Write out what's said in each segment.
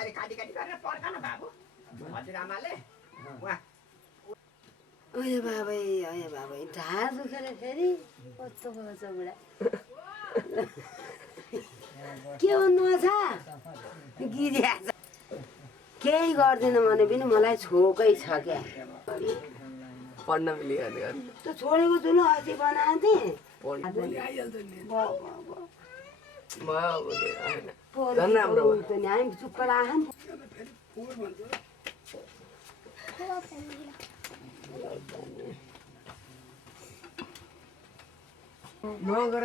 अलि काटी गरेर पर्खा न बाबु हजुरआमाले ओए बाबै ढाड दुखेर फेरि कस्तो भएछ बुढा के भन्नु छ गिरिया केही गर्दिनँ भने पनि मलाई छोकै छ क्या पढ्न मिलिहाल्यो त्यो छोडेको ठुलो अस्ति बनाएको थिएँ हामी चुप्प राख नगर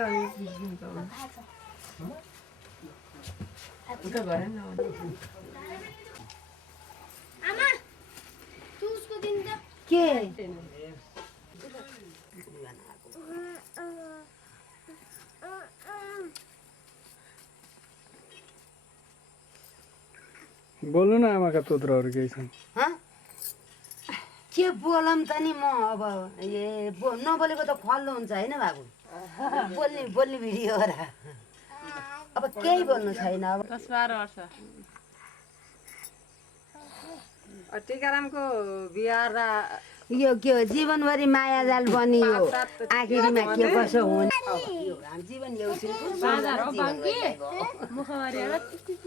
उता गरेन आमा तू उसको दिन द के बोल्नु न आमाका तोत्रहरू केही छन् के बोलम त नि म अब नबोलेको त फल्लो हुन्छ होइन बाबु बोल्ने भिडियो हो र अब केही बोल्नु छैन अब 10-12 वर्ष टिकारामको बिहा र यो के हो जीवनभरि मायाजाल बनियो आखिरीमा के कसो हुने जीवन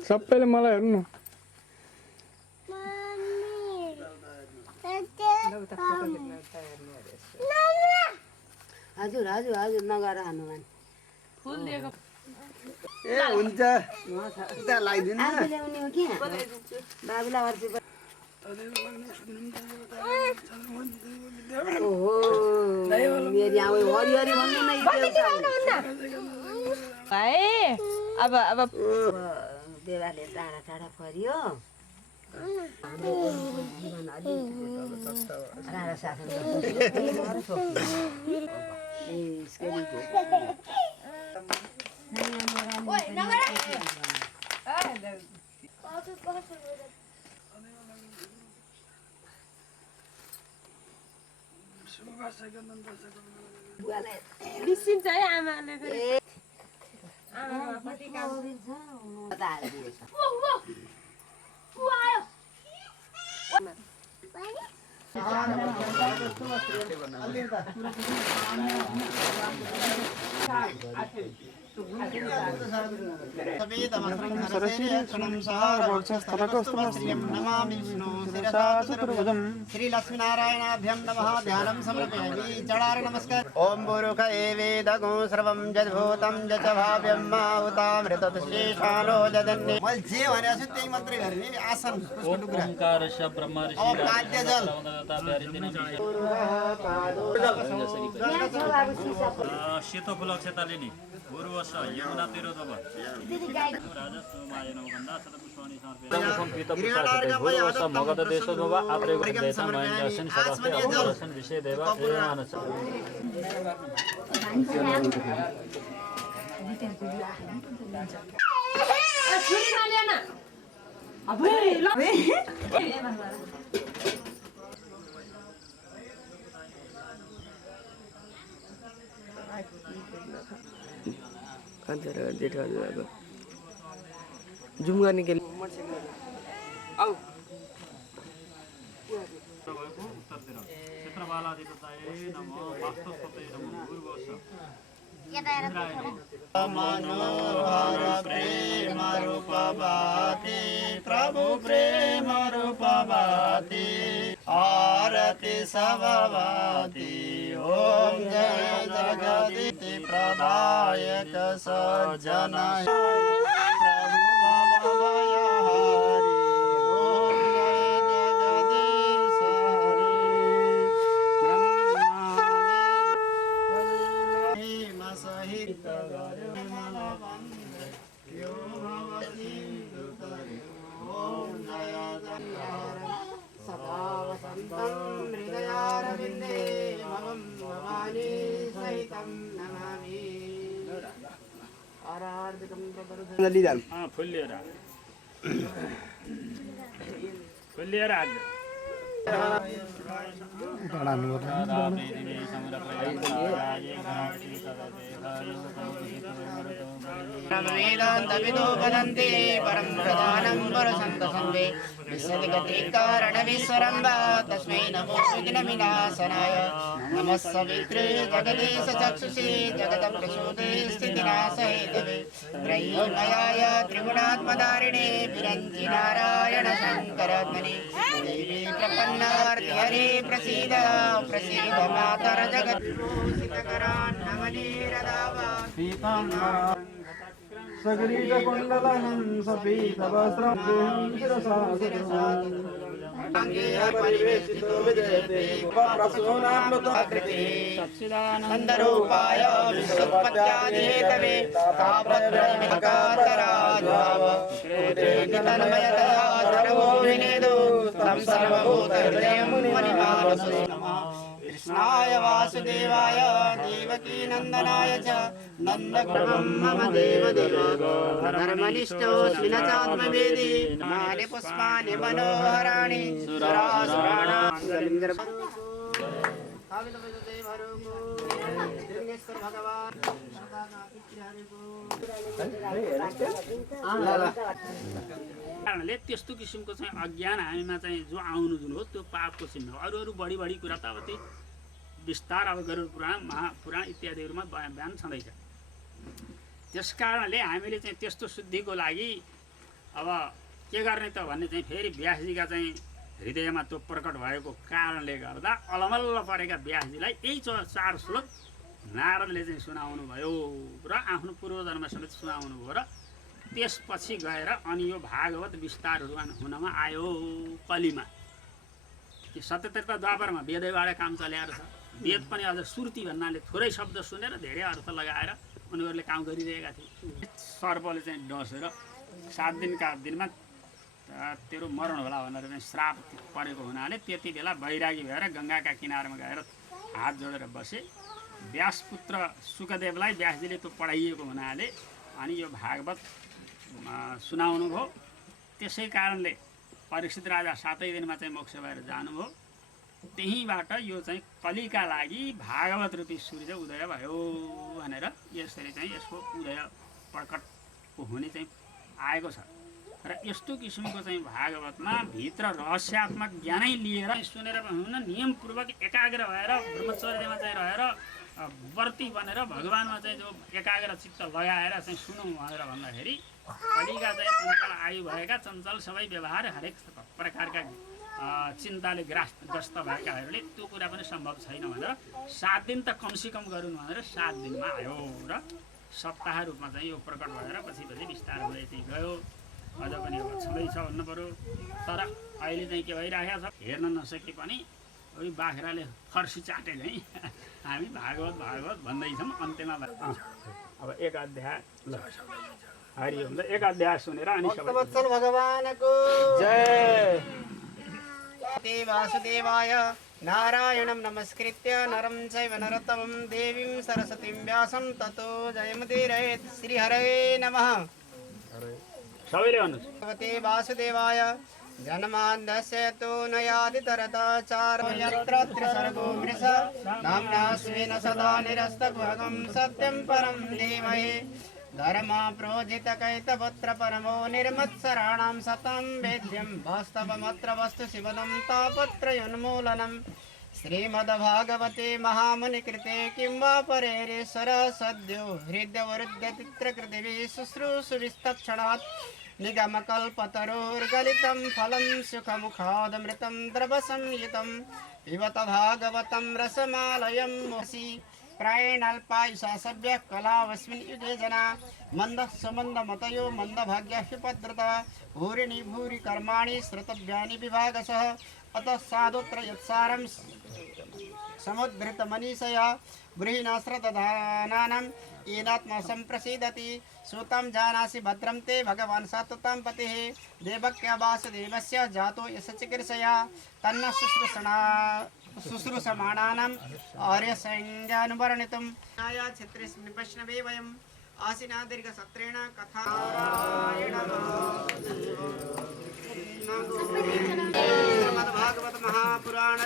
सबैले मलाई हेर्नु न हजुर हजुर हजुर नगर हनुमान फुल दिएको ए हुन्छ उता लगाइदिनु आफू ल्याउने हो कि बाबुलाई अर्को ओहो मेरी आमा हरिहरि भन्नु न भाइ अब देवाले टाढा टाढा पर्यो राणा शासन बिसिन्छ है आमाले श्री लक्ष्मीनारायणाभ्यं नमः ध्यानं समर्पयामि चडार नमस्कार ओम बुरुख एवेदगो सर्वं यद्भूतं यच भाव्यं माहुतामृतशेषानो जदन्ने मैले जे भनेको छु त्यही मात्रै गर्ने आसन ओंकारस्य ब्रह्मर्षि अब पाद्य जल सेतो फुलक्षेताले नि पूर्वश यमुना तेरो जब राजस्व मायनो गन्धा शतपुष्पाणि पूर्वश मगध देश जब आत्रेय देवता महेन्द्रसन सदास्ते अपरसन विषय देवा श्रीमानस छुरी नल्यान जेठ हजुर जुम गर्ने के आऊ मनोहर प्रेम रूपवाती प्रभु प्रेम रूपवाती आरती सबवाती ओम जय जगदीति प्रदायक सज्जन प्रभु भवभयहारी ओम जय जगदीश हरि ब्रह्मा सहित सदा वसन्तं हृदयारविन्दे भवं भवानी सहितं नमामि आरार्धकं प्रदर्शनं फुल लिएर आज वेदान्तविदो वदन्ति परं प्रधानं परसन्तः वे विसर्गतिकारणविश्वरम्ब तस्मै नमो विघ्नविनाशनाय नमः सवित्रे जगदीश चक्षुषे जगदप्रसूदे स्थितिनाशहेतवे त्रयीमयाय त्रिगुणात्मधारिणे विरञ्जि नारायण शङ्करात्मने देवी प्रपन्नार्ति हरे प्रसीद प्रसीद मातर जगत् शीतकरान्नमनीरदावा सगरीकुण्डलनं सपीतवस्त्रं शिरसा सच्चिदानन्दरूपाय विश्वोत्पत्त्यादिहेतवे तापत्रयविघातराजावतन्मयतया सर्वो विनेदो तं सर्वभूतहृदयं मुनिमानसो नमः कृष्णाय वासुदेवाय देवकीनन्दनाय च नन्दग्रहं मम देवदेव धर्मनिष्ठोऽस्मि न चात्मवेदी नानि पुष्पाणि मनोहराणि सुरासुराणां कारणले त्यस्तो किसिमको चाहिँ अज्ञान हामीमा चाहिँ जो आउनु जुन हो त्यो पापको चिन्ह हो। अरू बढी बढी कुरा त अब त्यही विस्तार अब गरुड पुराण महापुराण इत्यादिहरूमा बयान छँदैछ। त्यस कारणले हामीले चाहिँ त्यस्तो शुद्धिको लागि अब के गर्ने त भन्ने चाहिँ फेरि व्यासजीका चाहिँ हृदयमा त्यो प्रकट भएको कारणले गर्दा अलमल्ल परेका व्यासजीलाई यही 4 श्लोक नारदले चाहिँ सुनाउनु भयो र आफ्नो पूर्वजन्म समेत सुनाउनु भयो र त्यसपछि गएर अनि यो भागवत विस्तारहरू हुनमा आयो कलिमा। कि 77 द्वापरमा वेदैबाट काम चल्याएर छ। वेद पनि अझ सुर्ती भन्नाले थोरै शब्द सुनेर धेरै अर्थ लगाएर उनीहरूले काम गरिरहेका थिए। सर्पले चाहिँ डसेर 7 दिनका दिनमा तेरो मरण होला भनेर चाहिँ श्राप परेको हुनाले त्यति बेला वैरागी भएर गङ्गाका किनारमा गएर हात जोडेर बसे। व्यासपुत्र सुकदेवलाई व्यासजीले त्यो पढाइएको हुनाले अनि यो भागवत सुनाउनु भयो। त्यसै कारणले परीक्षित राजा 7 दिनमा चाहिँ मोक्ष भएर जानुभयो। त्यहीँबाट यो चाहिँ कलिका लागि भागवत रूपी सूर्य उदय भयो भनेर यसरी चाहिँ यसको उदय प्रकटको हुने चाहिँ आएको छ। र यस्तो किसिमको चाहिँ भागवतमा भित्र रहस्यात्मक ज्ञानै लिएर सुनेर हुन नियमपूर्वक एकाग्र भएर ब्रह्मचर्यमा चाहिँ रहेर व्रती बनेर भगवानमा चाहिँ जो एकाग्र चित्त लगाएर चाहिँ सुनौँ भनेर भन्दाखेरि कलिका चाहिँ चञ्चल आयु भएका चञ्चल सबै व्यवहार हरेक प्रकारका चिन्ताले ग्रस्त भएकाहरूले त्यो कुरा पनि सम्भव छैन भनेर 7 दिन त कमसेकम गरून् भनेर 7 दिनमा आयो र सप्ताह रूपमा चाहिँ यो प्रकट भएर पछि विस्तार हुँदै चाहिँ गयो। अझ पनि अब छँदैछ भन्नु पऱ्यो। तर अहिले चाहिँ के भइरहेको छ हेर्न नसके पनि उही बाख्राले फर्सी चाटे चाहिँ हामी भागवत भन्दैछौँ। अन्त्यमा अब 1 अध्याय हरिओम 1 अध्याय सुनेर अनि भक्तवत्सल भगवानको जय। वासुदेवाय नारायणं नमस्कृत्य नरं चैव नरोत्तमं देवीं सरस्वतीं व्यासं ततो जयमुदीरयेत्। श्रीहरये नमः। सबैले भन्नु भगवते वासुदेवाय जन्माद्यस्य तु नयादितरताचारो यत्र त्रिसर्गो मृष नाम्ना स्वेन सदा निरस्तभगं सत्यं परं धीमहि धर्मा प्रोजितकैतपुत्र परमो निर्मत्सराणां सतं वेद्यं वास्तवमत्र वस्तु शिवनं तापत्रयोन्मूलनं श्रीमद्भागवते महामुनिकृते किं वा परेरेश्वर सद्यो हृदयवरुध्यतित्रकृतिभिः शुश्रूषुभिस्तत्क्षणात् निगमकल्पतरोर्गलितं फलं सुखमुखादमृतं द्रवसंयुतं पिबत भागवतं रसमालयं मोसि प्रायेणाल्पायुषा सभ्यः कलावस्मिन् युगे जना मन्दः सुमन्दमतयो मन्दभाग्यह्युपद्रुता भूरिणि भूरि कर्माणि श्रुतव्यानि विभागशः अतः साधुत्र यत्सारं समुद्धृतमनीषया गृहीणाश्रतधानानां येनात्मा सम्प्रसीदति सूतं जानासि भद्रं ते भगवान् सततं पतिः देवक्या वासुदेवस्य जातो यशचिकीर्षया तन्न शुश्रूषमाणानाम् आर्यसंज्ञानुवर्णितुं आया क्षेत्रेऽस्मिन् वैष्णवे वयम् आसीना दीर्घसत्रेण कथा Shrimad Bhagavat Mahapuran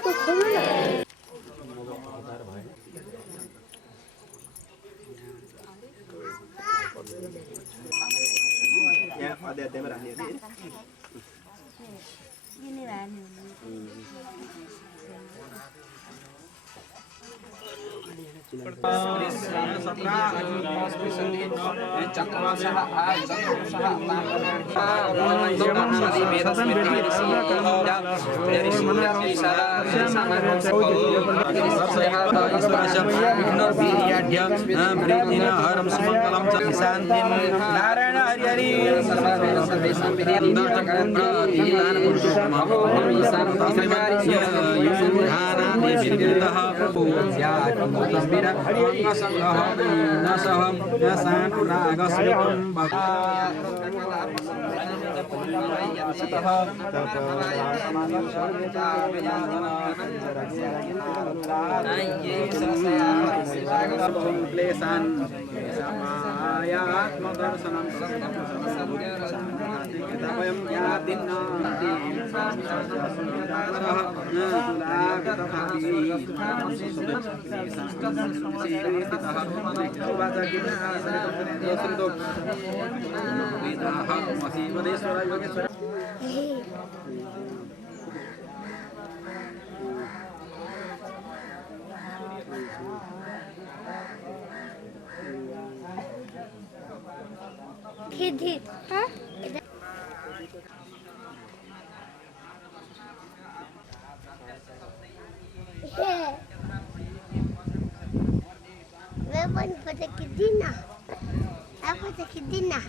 Kidit, ha? Weapon pada kidina. Apa pada kidina?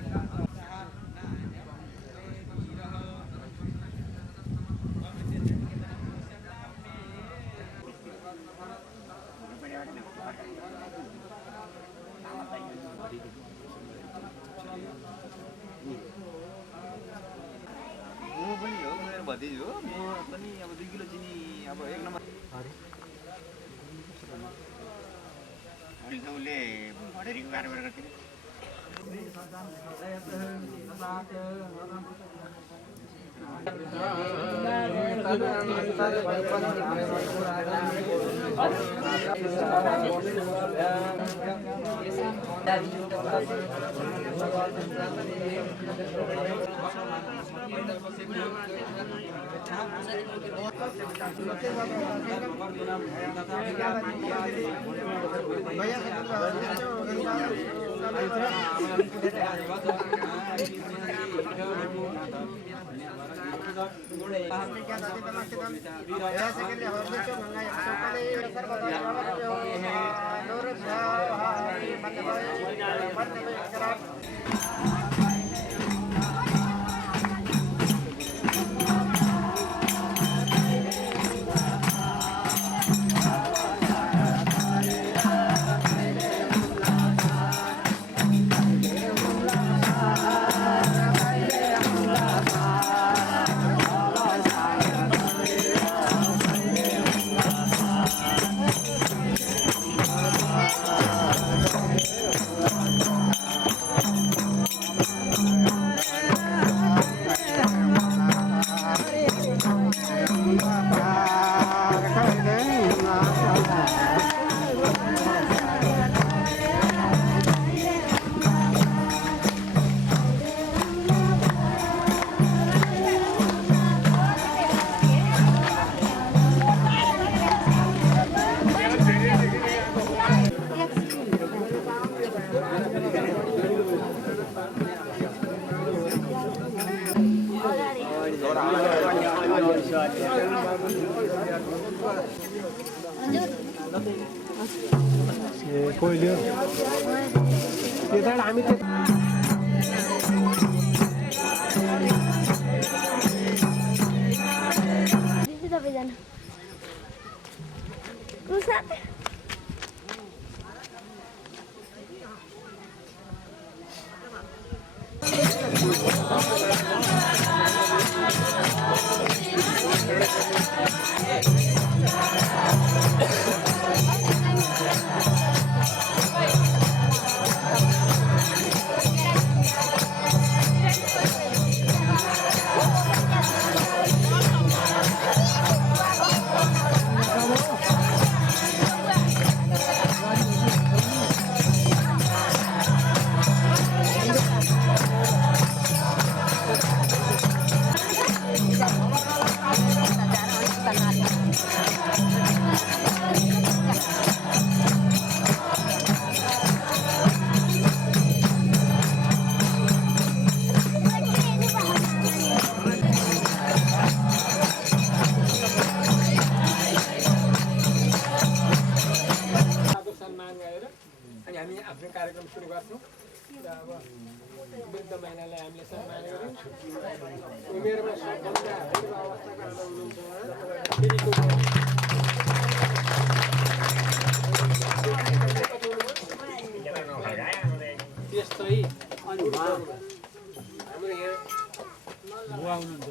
कोइल्यो त्यता हामी सबैजना कुसा उमेरमा सबभन्दा हाम्रो अवस्थाका हुनुहुन्छ फेरिको त्यस्तै अनि हाम्रो यहाँ बुवा हुनुहुन्छ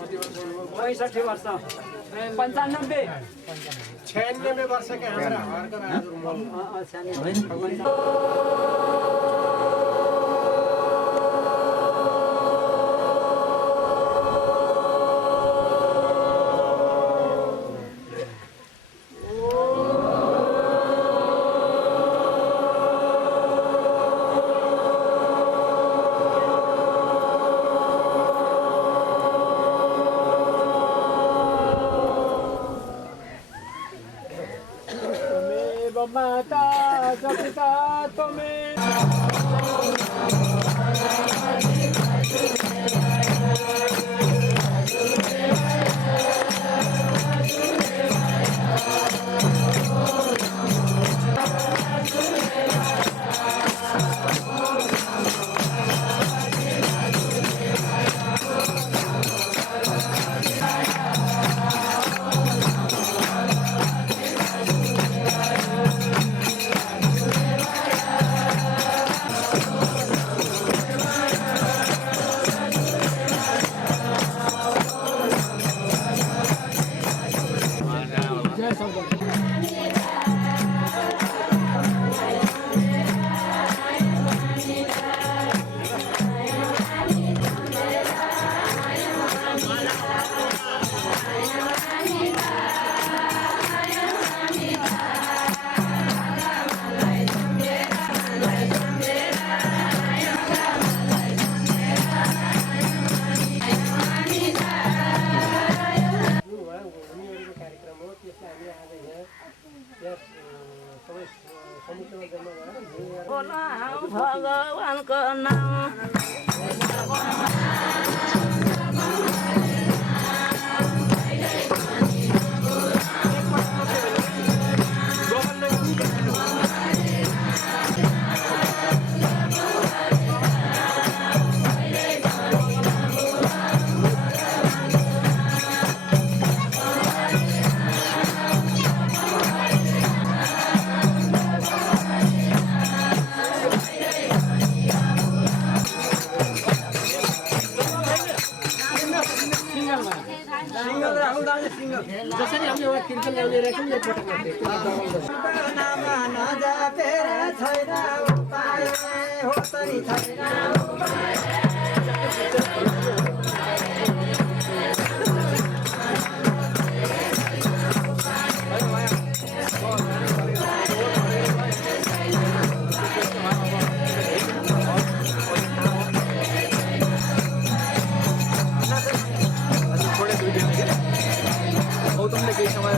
कति वर्ष 65 वर्ष 95 96 वर्षका हाम्रा हर्क माता जपिता तमें भगवानको नाम जसरी हामीले एउटा कीर्तन गाउने रहेछौँ यो पटकमा नाम नजापेर छैन उपाय हो तरी छैन गौतमले केही समय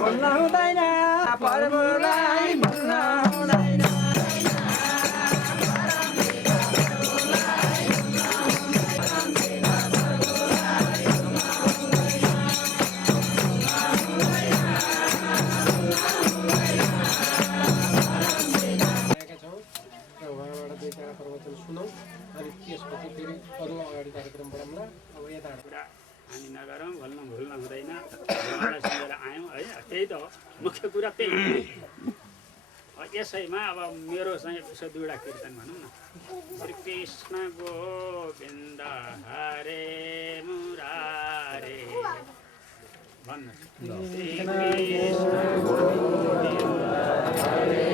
भन्न हुँदैन पर्वलाई भन्न हुँदैन सुनौँ अनि त्यसपछि फेरि अरू अगाडि कार्यक्रम बढाउँला अब यता हामी नगरौँ भन्न भुल्न हुँदैन सुनेर आयौँ है त्यही त हो मुख्य कुरा त्यही यसैमा अब मेरो चाहिँ यसो दुईवटा कीर्तन भनौँ न श्री कृष्ण गोविन्द हरे मुरारे भन्न श्री कृष्ण गोविन्द हरे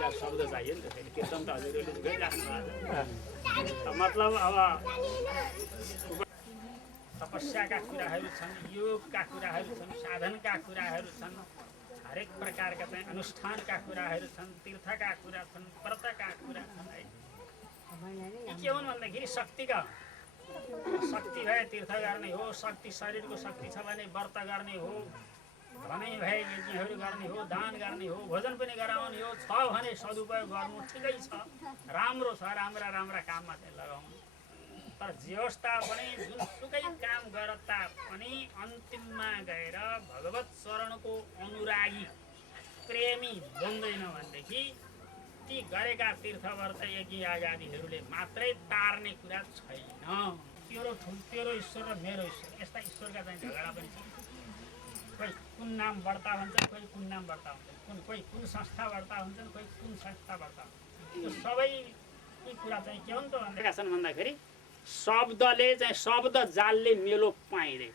चार शब्द चाहियो नि त फेरि कीर्तन त हजुरहरूले गरिराख्नु भएको छ मतलब अब तपस्याका कुराहरू छन् योगका कुराहरू छन् साधनका कुराहरू छन् हरेक प्रकारका चाहिँ अनुष्ठानका कुराहरू छन् तीर्थका कुरा छन् व्रतका कुरा छन् है के हुन् भन्दाखेरि शक्तिका शक्ति भए तीर्थ गर्ने हो शक्ति शरीरको शक्ति छ भने व्रत गर्ने हो धनै भए यज्ञहरू गर्ने हो दान गर्ने हो भोजन पनि गराउने हो छ भने सदुपयोग गर्नु ठिकै छ राम्रो छ राम्रा राम्रा काममा चाहिँ लगाउनु तर जे होस् पनि जुनसुकै काम गर्दा पनि अन्तिममा गएर भगवत शरणको अनुरागी प्रेमी बन्दैन भनेदेखि ती गरेका तीर्थव्रत यज्ञ यागादिहरूले मात्रै तार्ने कुरा छैन। तेरो ईश्वर र मेरो ईश्वर यस्ता ईश्वरका चाहिँ झगडा पनि छ। कोही कुन नाम व्रता भन्छन् कोही कुन नाम व्रता हुन्छन् कोही कुन संस्था व्रता हुन्छन् कोही कुन संस्था व्रता हुन्छन् यो सबै यी कुरा चाहिँ के हो नि त भनेका छन् भन्दाखेरि शब्दले चाहिँ शब्द जालले मेलो पाइँदै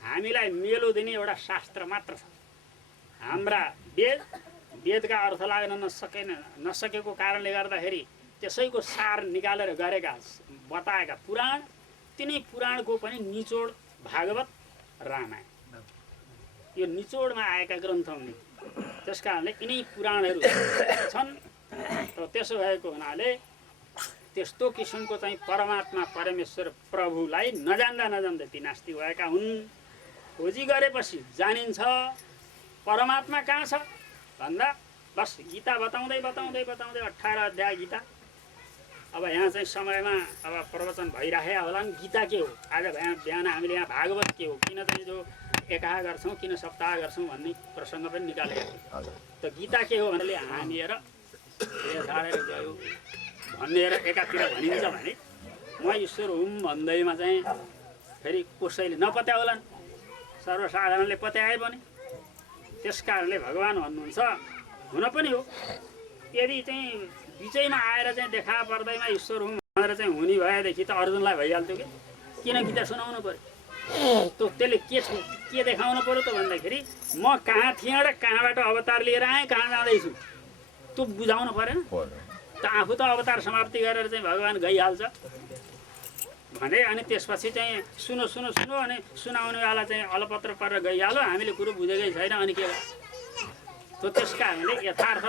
हामीलाई मेलो दिने एउटा शास्त्र मात्र छ। हाम्रा वेदका अर्थ लाग्न नसकेको कारणले गर्दाखेरि त्यसैको सार निकालेर गरेका बताएका पुराण तिनै पुराणको पनि निचोड भागवत रामायण यो निचोडमा आएका ग्रन्थ हुन्। त्यस कारणले यिनै पुराणहरू छन् र त्यसो भएको हुनाले त्यस्तो किसिमको चाहिँ परमात्मा परमेश्वर प्रभुलाई नजान्दा ती नास्तिक भएका हुन्। खोजी गरेपछि जानिन्छ परमात्मा कहाँ छ भन्दा बस गीता बताउँदै 18 अध्याय गीता। अब यहाँ चाहिँ समयमा अब प्रवचन भइराखेका होला नि गीता के हो आज बिहान हामीले यहाँ भागवत के हो किन चाहिँ जो एकाह गर्छौँ किन सप्ताह गर्छौँ भन्ने प्रसङ्ग पनि निकालेका छौँ। त गीता के हो भनेर हानेर छाडेर गयो भनेर एकातिर भनिन्छ भने म ईश्वर हुँ भन्दैमा चाहिँ फेरि कसैले नपत्याउलान् सर्वसाधारणले पत्याए पनि। त्यस कारणले भगवान् भन्नुहुन्छ हुन पनि हो यदि चाहिँ बिचैमा आएर चाहिँ देखा पर्दैमा ईश्वर हुँ भनेर चाहिँ हुने भएदेखि त अर्जुनलाई भइहाल्थ्यो कि किन गीता सुनाउनु पर्यो त त्यसले के देखाउनु पर्यो त भन्दाखेरि म कहाँ थिएँ र कहाँबाट अवतार लिएर आएँ कहाँ जाँदैछु त्यो बुझाउनु परेन त आफू त अवतार समाप्ति गरेर चाहिँ भगवान् गइहाल्छ भने अनि त्यसपछि चाहिँ सुनो अनि सुनाउनेवाला चाहिँ अलपत्र परेर गइहाल्यो हामीले कुरो बुझेकै छैन अनि के त त्यस कारणले यथार्थ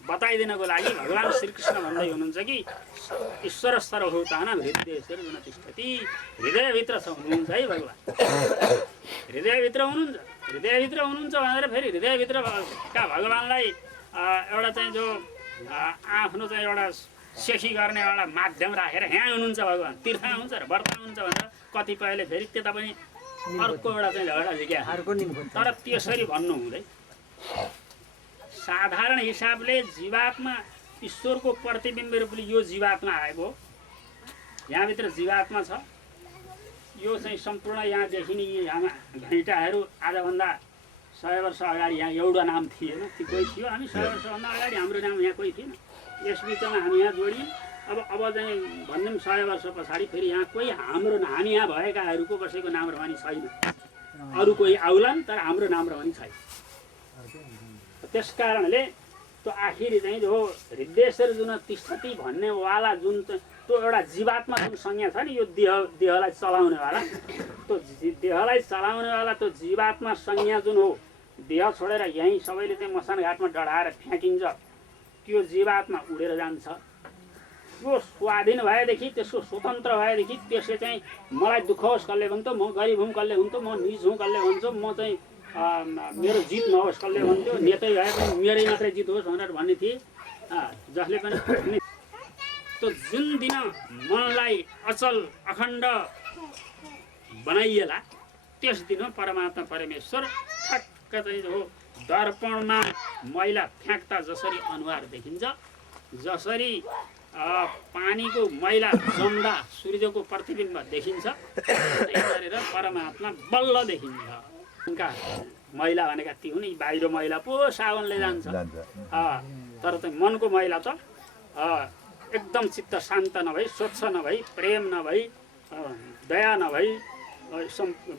बताइदिनको लागि भगवान् श्रीकृष्ण भन्दै हुनुहुन्छ कि ईश्वर सर्वभूतानां हृदयेषु तिष्ठति हृदयभित्र हुनुहुन्छ है भगवान् हृदयभित्र हुनुहुन्छ भनेर फेरि हृदयभित्रका भगवान्लाई एउटा चाहिँ जो आफ्नो चाहिँ एउटा सेखी गर्ने एउटा माध्यम राखेर यहाँ हुनुहुन्छ भगवान् तीर्थमा हुन्छ र व्रतमा हुन्छ भनेर कतिपयले फेरि त्यता पनि अर्को एउटा चाहिँ झगडा झिक्या तर त्यसरी भन्नु हुँदै साधारण हिसाबले जीवात्मा ईश्वरको प्रतिबिम्ब रूपले यो जीवात्मा आएको यहाँभित्र जीवात्मा छ। यो चाहिँ सम्पूर्ण यहाँ देखिने यहाँ घैँटाहरू आजभन्दा 100 वर्ष अगाडि यहाँ एउटा नाम थिएन ती कोही थियो हामी 100 वर्षभन्दा अगाडि हाम्रो नाम यहाँ कोही थिएन यस बिचमा हामी यहाँ जोडियौँ अब चाहिँ भन्दैम 100 वर्ष पछाडि फेरि यहाँ कोही हाम्रो हामी यहाँ भएकाहरूको कसैको नाम रहने छैन अरू कोही आउलान् तर हाम्रो नाम रहने छैन। त्यस कारणले त्यो आखिरी चाहिँ जो हृदयेश्वर जुन तिष्ठति भन्नेवाला जुन त्यो एउटा जीवात्मा जुन संज्ञा छ नि यो देहलाई चलाउनेवाला त्यो देहलाई चलाउनेवाला त्यो जीवात्मा संज्ञा जुन हो देह छोडेर यहीँ सबैले चाहिँ मसान घाटमा डढाएर फ्याँकिन्छ त्यो जीवात्मा उडेर जान्छ। त्यो स्वाधीन भएदेखि त्यसको स्वतन्त्र भएदेखि त्यसले चाहिँ मलाई दुःख होस् कसले भन्छ म गरिब हुँ कसले हुन्छ म निज हुँ कसले भन्छ म चाहिँ मेरो जित नहोस् कसले भन्थ्यो नेतै भए पनि मेरै मात्रै जित होस् भनेर भन्ने थिए जसले पनि त्यो जुन दिन मनलाई अचल अखण्ड बनाइएला त्यस दिन परमात्मा परमेश्वर ठक्क चाहिँ हो दर्पणमा मैला फ्याँक्दा जसरी अनुहार देखिन्छ जसरी पानीको मैला जम्दा सूर्यको प्रतिबिम्ब देखिन्छ त्यही गरेर परमात्मा बल्ल देखिन्छ। उनका मैला भनेका ती हुन् बाहिर मैला पो साबनले जान्छ तर चाहिँ मनको मैला त एकदम चित्त शान्त नभई स्वच्छ नभई प्रेम नभई दया नभई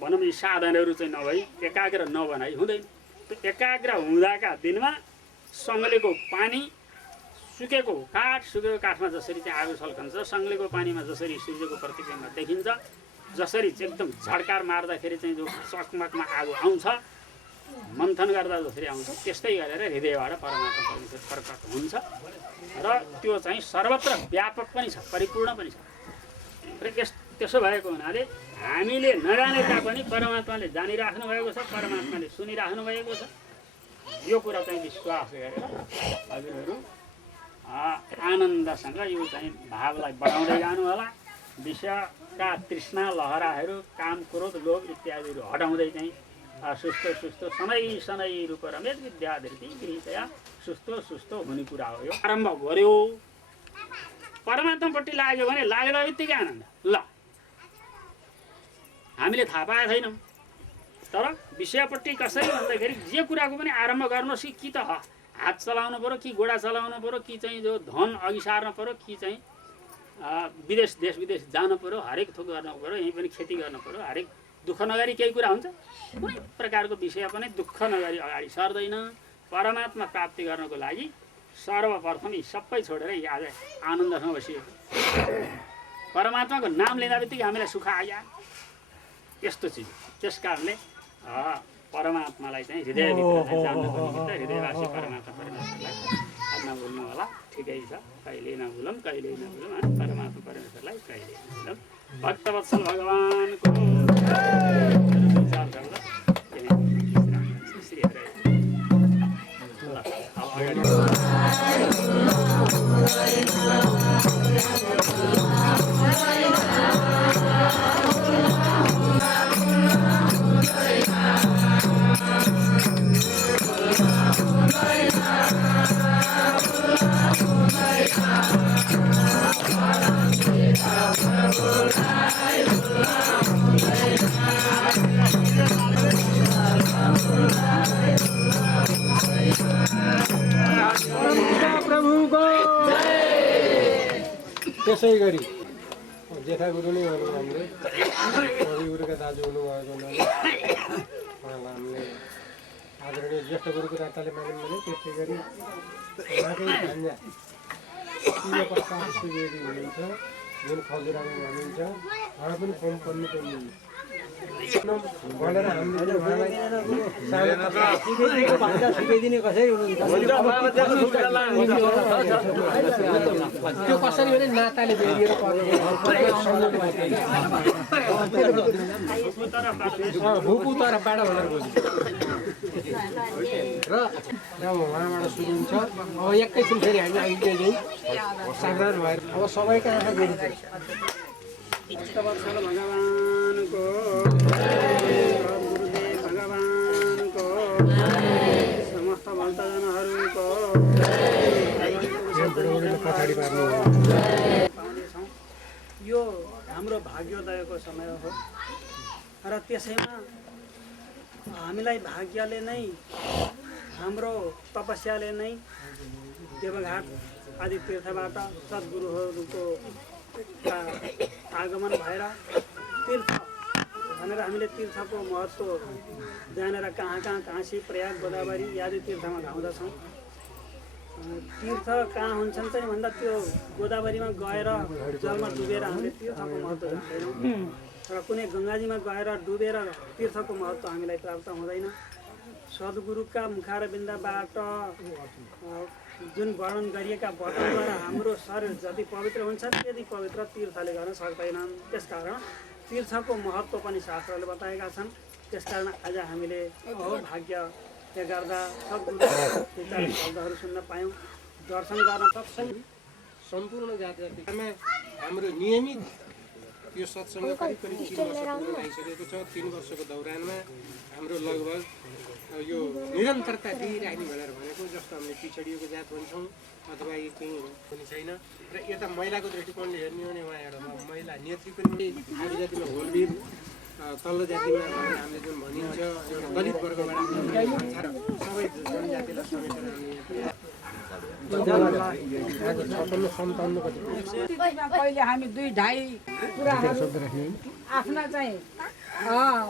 भनौँ यी साधनहरू चाहिँ नभई एकाग्र नबनाई हुँदैन। त्यो एकाग्र हुँदाका दिनमा सङ्गलेको पानी सुकेको काठ सुकेको काठमा जसरी चाहिँ आगो सल्कन्छ, सङ्लेको पानीमा जसरी सूर्यको प्रतिबिम्ब देखिन्छ, जसरी चाहिँ एकदम झड्कार मार्दाखेरि चाहिँ जो चकमकमा आगो आउँछ, मन्थन गर्दा जसरी आउँछ, त्यस्तै गरेर हृदयबाट परमात्मा परमेश्वर प्रकट हुन्छ र त्यो चाहिँ सर्वत्र व्यापक पनि छ, परिपूर्ण पनि छ। र त्यसो भएको हुनाले हामीले नजाने तापनि परमात्माले जानिराख्नु भएको छ, परमात्माले सुनिराख्नु भएको छ। यो कुरा चाहिँ विश्वास गरेर हजुरहरू आनन्दसँग यो चाहिँ भावलाई बढाउँदै जानु होला। विषयका तृष्णा लहराहरू, काम क्रोध लोभ इत्यादिहरू हटाउँदै चाहिँ सुस्तो सुस्तो सनै सनै रूप रमेश विद्याधृति गृहतया सुस्तो सुस्तो हुने कुरा हो। यो आरम्भ गर्यो परमात्मापट्टि लाग्यो भने लागेर बित्तिकै आनन्द। ल हामीले थाहा पाएका छैनौँ, तर विषयपट्टि कसरी भन्दाखेरि जे कुराको पनि आरम्भ गर्नुहोस् कि त हात चलाउनु पऱ्यो, कि गोडा चलाउनु पऱ्यो, कि चाहिँ जो धन अघि सार्नु पऱ्यो, कि चाहिँ विदेश देश विदेश जानु पऱ्यो, हरेक थोक गर्नु पऱ्यो, यहीँ पनि खेती गर्नु पऱ्यो, हरेक दुःख नगरी केही कुरा हुन्छ? कुनै प्रकारको विषय पनि दुःख नगरी अगाडि सर्दैन। परमात्मा प्राप्ति गर्नको लागि सर्वप्रथम यी सबै छोडेर आज आनन्दसँग बसियो। परमात्माको नाम लिँदा बित्तिकै हामीलाई सुख आइया, यस्तो चिज। त्यस कारणले परमात्मालाई चाहिँ हृदयभित्र चाहिँ जान्नको निमित्त हृदयवासी परमात्मा परमेश्वरलाई नभुल्नु होला। ठिकै छ, कहिले नभुलौँ, कहिले नभुलौँ, परमात्मा परमेश्वरलाई कहिले नभुलौँ। भक्तवत्सल भगवानको त्यसै गरी जेठा गुरु नै हुनु हामीले गुरुका दाजु हुनुभएको हुनाले उहाँलाई हामीले आदरणीय ज्येष्ठ गुरुको नाताले मान्यौँ भने त्यसै गरी उहाँकै भान्जा प्रसाद सुवेदी हुनुहुन्छ, जुन खजुरामा हुनुहुन्छ, उहाँ पनि कम पर्नु पर्ने भनेर हामीले त्यो कसरी भने नाताले बेरिएर भूपू तरफबाट भनेर बुझ्यो र उहाँबाट सुरु हुन्छ। अब एकैछिन फेरि हामी अहिले सावधान भएर अब सबैका आँखा गरिन्छ। भगवानको गुरुदेव भगवानको समस्त भक्तजनहरूको यो हाम्रो भाग्योदयको समय हो र त्यसैमा हामीलाई भाग्यले नै हाम्रो तपस्याले नै देवघाट आदि तीर्थबाट सद्गुरुहरूको आगमन भएर तीर्थ भनेर हामीले तीर्थको महत्त्व जानेर कहाँ काशी प्रयाग गोदावरी आदि तीर्थमा धाउँदछौँ। तीर्थ कहाँ हुन्छन् चाहिँ भन्दा त्यो गोदावरीमा गएर जलमा डुबेर हामीले तीर्थको महत्त्व जान्दैनौँ र कुनै गङ्गाजीमा गएर डुबेर तीर्थको महत्त्व हामीलाई प्राप्त हुँदैन। सद्गुरुका मुखारबिन्दबाट जुन वर्णन गरिएका वचनद्वारा हाम्रो शरीर जति पवित्र हुन्छ त्यति पवित्र तीर्थले गर्न सक्दैनन्। त्यसकारण तीर्थको महत्त्व पनि शास्त्रले बताएका छन्। त्यसकारण आज हामीले भाग्यले गर्दा सद्गुरु शब्दहरू सुन्न पायौँ, दर्शन गर्न सक्छौँ। सम्पूर्ण जाति जातिमा हाम्रो नियमित यो सत्सङ्ग करिब 3 वर्ष पुग्न लागिसकेको छ। 3 वर्षको दौरानमा हाम्रो लगभग यो निरन्तरता दिइराख्ने भनेर भनेको जस्तो हामीले पिछडिएको जात भन्छौँ अथवा यो केही पनि छैन। र यता महिलाको दृष्टिकोणले हेर्ने हो भने उहाँ एउटा महिला नेत्री पनि आदि जातिमा होलवीर, तल्लो जातिमा हामीले जुन भनिन्छ एउटा दलित वर्गबाट सबै जनजातिलाई समेटेर पहिले हामी 2-2.5 कुराहरू आफ्ना चाहिँ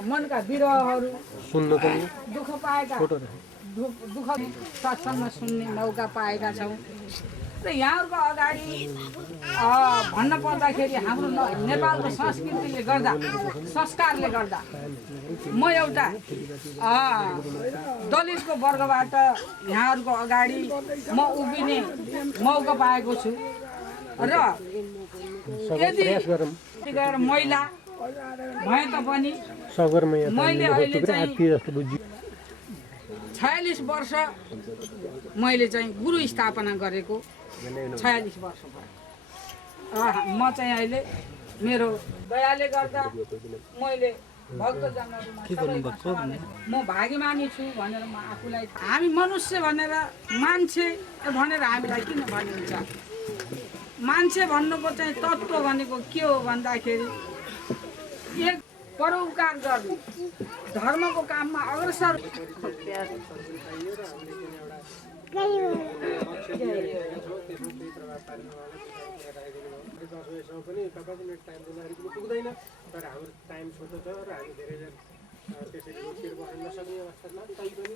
मनका विरहहरू सुन्नु पनि दुःख पाएका दुःख सत्सङ्ग सुन्ने मौका पाएका छौँ। र यहाँहरूको अगाडि भन्न पर्दाखेरि हाम्रो नेपालको संस्कृतिले गर्दा संस्कारले गर्दा म एउटा दलितको वर्गबाट यहाँहरूको अगाडि म उभिने मौका पाएको छु र यदि गएर महिला भए तापनि मैले अहिले चाहिँ 46 वर्ष मैले चाहिँ गुरु स्थापना गरेको 46 वर्ष भयो म चाहिँ अहिले मेरो दयाले गर्दा मैले भक्तजनहरूमा म भाग्यमानी छु भनेर म आफूलाई हामी मनुष्य भनेर मान्छे भनेर हामीलाई किन भनिन्छ मान्छे भन्नुको चाहिँ तत्त्व भनेको के हो भन्दाखेरि एक परोपकार गर्ने धर्मको काममा अग्रसर पनि 5 मिनेट टाइम दिँदाखेरि पनि पुग्दैन तर हाम्रो टाइम छोटो छ र हामी धेरै त्यसरी रोकिएर बस्न नसक्ने अवस्थामा तैपनि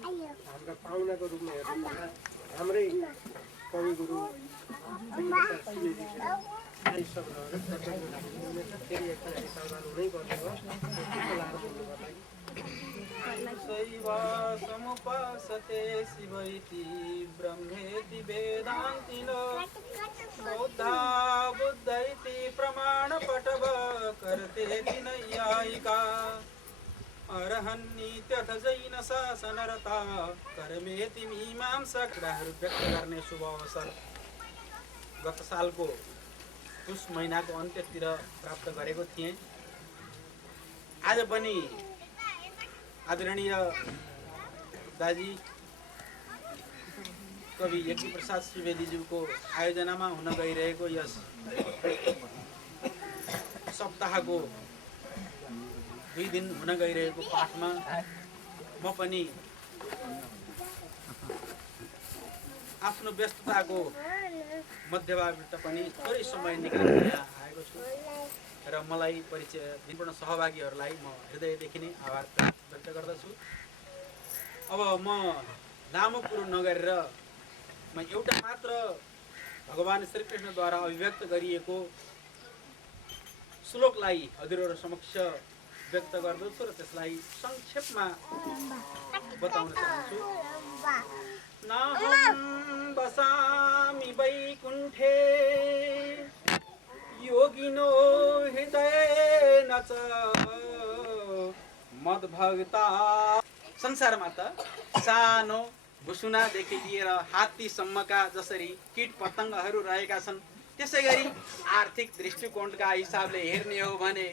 हाम्रा पाहुनाको रूपमा हेर्नुपर्दा हाम्रै कवि गुरु फेरि एकपल्ट सावधान हुनै पर्ने भयो शैव समुपासते शिवैति ब्रह्मेति वेदान्तिनो बौद्धा बुद्धैति प्रमाणपटव कर्तेति नैयायिका अर्हन्नित्यथ जैन शासनरता कर्मेति मीमांसा कुराहरू व्यक्त गर्ने शुभ अवसर गत सालको पुष महिनाको अन्त्यतिर प्राप्त गरेको थिएँ। आज पनि आदरणीय दाजी कवि यज्ञ प्रसाद सुवेदीज्यूको आयोजनामा हुन गइरहेको यस सप्ताहको 2 दिन हुन गइरहेको पाठमा म पनि आफ्नो व्यस्तताको मध्यभागबाट पनि थोरै समय निकालेर आएको छु र मलाई परिचय दिनपूर्ण सहभागीहरूलाई म हृदयदेखि नै आभार व्यक्त गर्दछु। अब म लामो कुरो नगरेर म एउटा मात्र भगवान श्रीकृष्णद्वारा अभिव्यक्त गरिएको श्लोकलाई हजुरहरू समक्ष व्यक्त गर्दछु र त्यसलाई संक्षेपमा बताउन चाहन्छु। नाहं वसामि वैकुण्ठे योगिनो हृदयेन च मद्भक्ता। संसारमा त सानो भुसुनादेखि लिएर हात्तीसम्मका जसरी कीट पतङ्गहरू रहेका छन् त्यसै गरी आर्थिक दृष्टिकोणका हिसाबले हेर्ने हो भने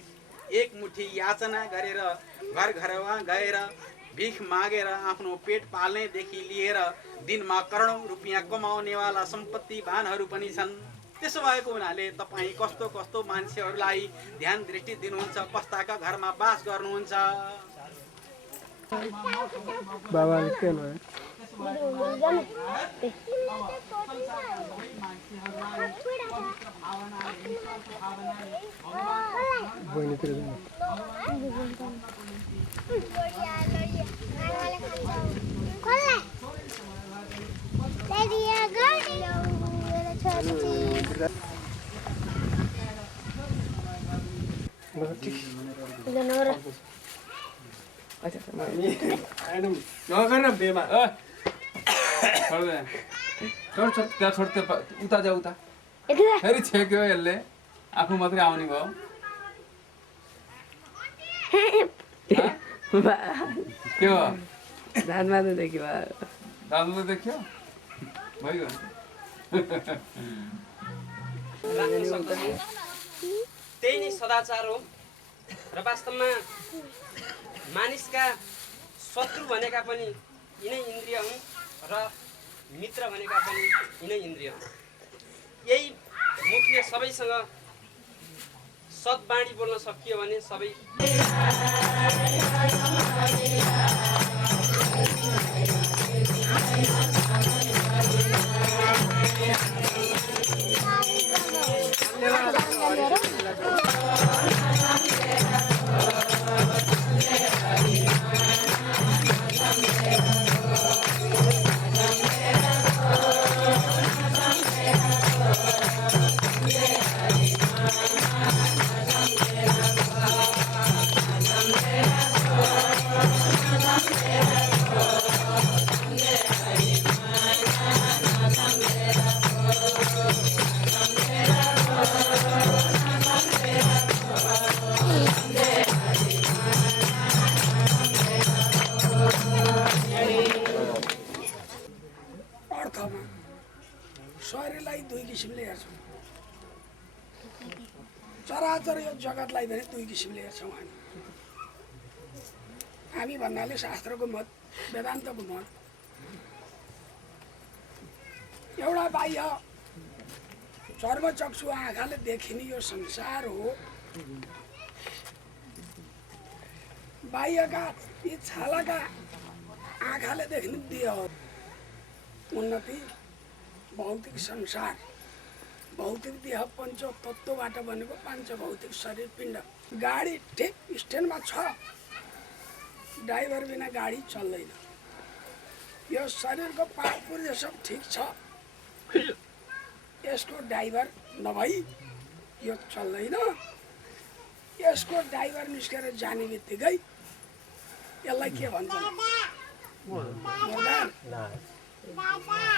एक मुठी याचना गरेर घर घरमा गएर भिख मागेर आफ्नो पेट पाल्नेदेखि लिएर दिनमा करोडौं रुपियाँ कमाउनेवाला सम्पत्तिवानहरू पनि छन्। त्यसो भएको हुनाले तपाईँ कस्तो कस्तो मान्छेहरूलाई ध्यान दृष्टि दिनुहुन्छ, कस्ताका घरमा बास गर्नुहुन्छ। बाबाले के भन्नु उता जा उता फेरि छेक्यो यसले आफू मात्रै आउने भयो। के हो धानमा त देख्यो दाजु त देख्यो भइगयो त्यही नै सदाचार हो र वास्तवमा मानिसका शत्रु भनेका पनि यिनै इन्द्रिय हुन् र मित्र भनेका पनि यिनै इन्द्रिय हुन्। यही मुखले सबैसँग सद्वाणी बोल्न सकियो भने सबै शरीरलाई दुई किसिमले हेर्छौँ, चराचर यो जगतलाई पनि दुई किसिमले हेर्छौँ हामी भन्नाले शास्त्रको मत, वेदान्तको मत। एउटा बाह्य चर्मचक्षु आँखाले देखिने यो संसार हो, बाह्यका यी छालाका आँखाले देख्ने देह हो। उन्नति भौतिक संसार, भौतिक देह पञ्च तत्त्वबाट बनेको पाँच भौतिक शरीर पिण्ड। गाडी ठिक स्ट्यान्डमा छ, ड्राइभर बिना गाडी चल्दैन। यो शरीरको पार्ट पुर्जा सब ठिक छ, यसको ड्राइभर नभई यो चल्दैन। यसको ड्राइभर निस्केर जाने बित्तिकै यसलाई के भन्छन्?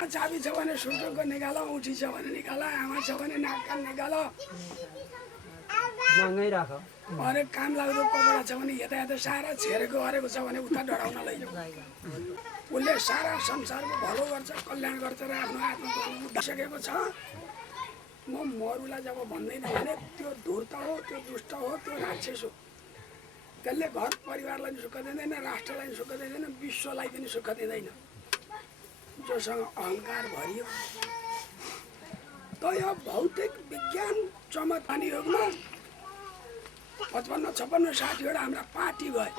चाबी छ भने सुटको निकाल, औँठी छ भने निकाल, आमा छ भने नाक कान निकाल, हरेक काम लाग्दो कपडा छ भने यता यता सारा छेरेको हरेको छ भने उता डराउन लैजाऊ। उसले सारा संसारको भलो गर्छ, कल्याण गर्छ र आफ्नो आत्माको उठाइसकेको छ। म मरुलाई जब भन्दैन भने त्यो धूर्त हो, त्यो दुष्ट हो, त्यो राक्षस हो। त्यसले घर परिवारलाई पनि सुख दिँदैन, राष्ट्रलाई पनि सुख दिँदैन, विश्वलाई पनि सुख दिँदैन। जोसँग अहङ्कार भरियो त यो भौतिक विज्ञान चमत्कारी युगमा 55, 56, 60वटा हाम्रा पार्टी भए,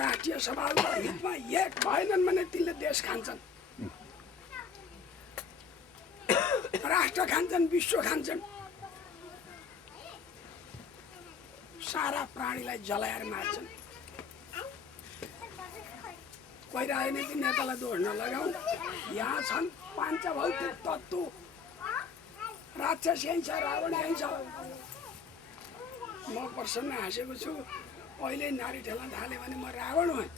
राष्ट्रिय सभाको हितमा एक भएनन् भने तिनले देश खान्छन्, राष्ट्र खान्छन्, विश्व खान्छन्, सारा प्राणीलाई जलाएर मार्छन्। कोही राजनीतिक नेतालाई दोष नलगाउँ, यहाँ छन् पाँच भौतिक तत्त्व। राक्षस यहीँ छ, रावण यहीँ छ। म प्रसन्न हाँसेको छु, अहिले नारी ठेला थाल्यो भने म रावण हुँ।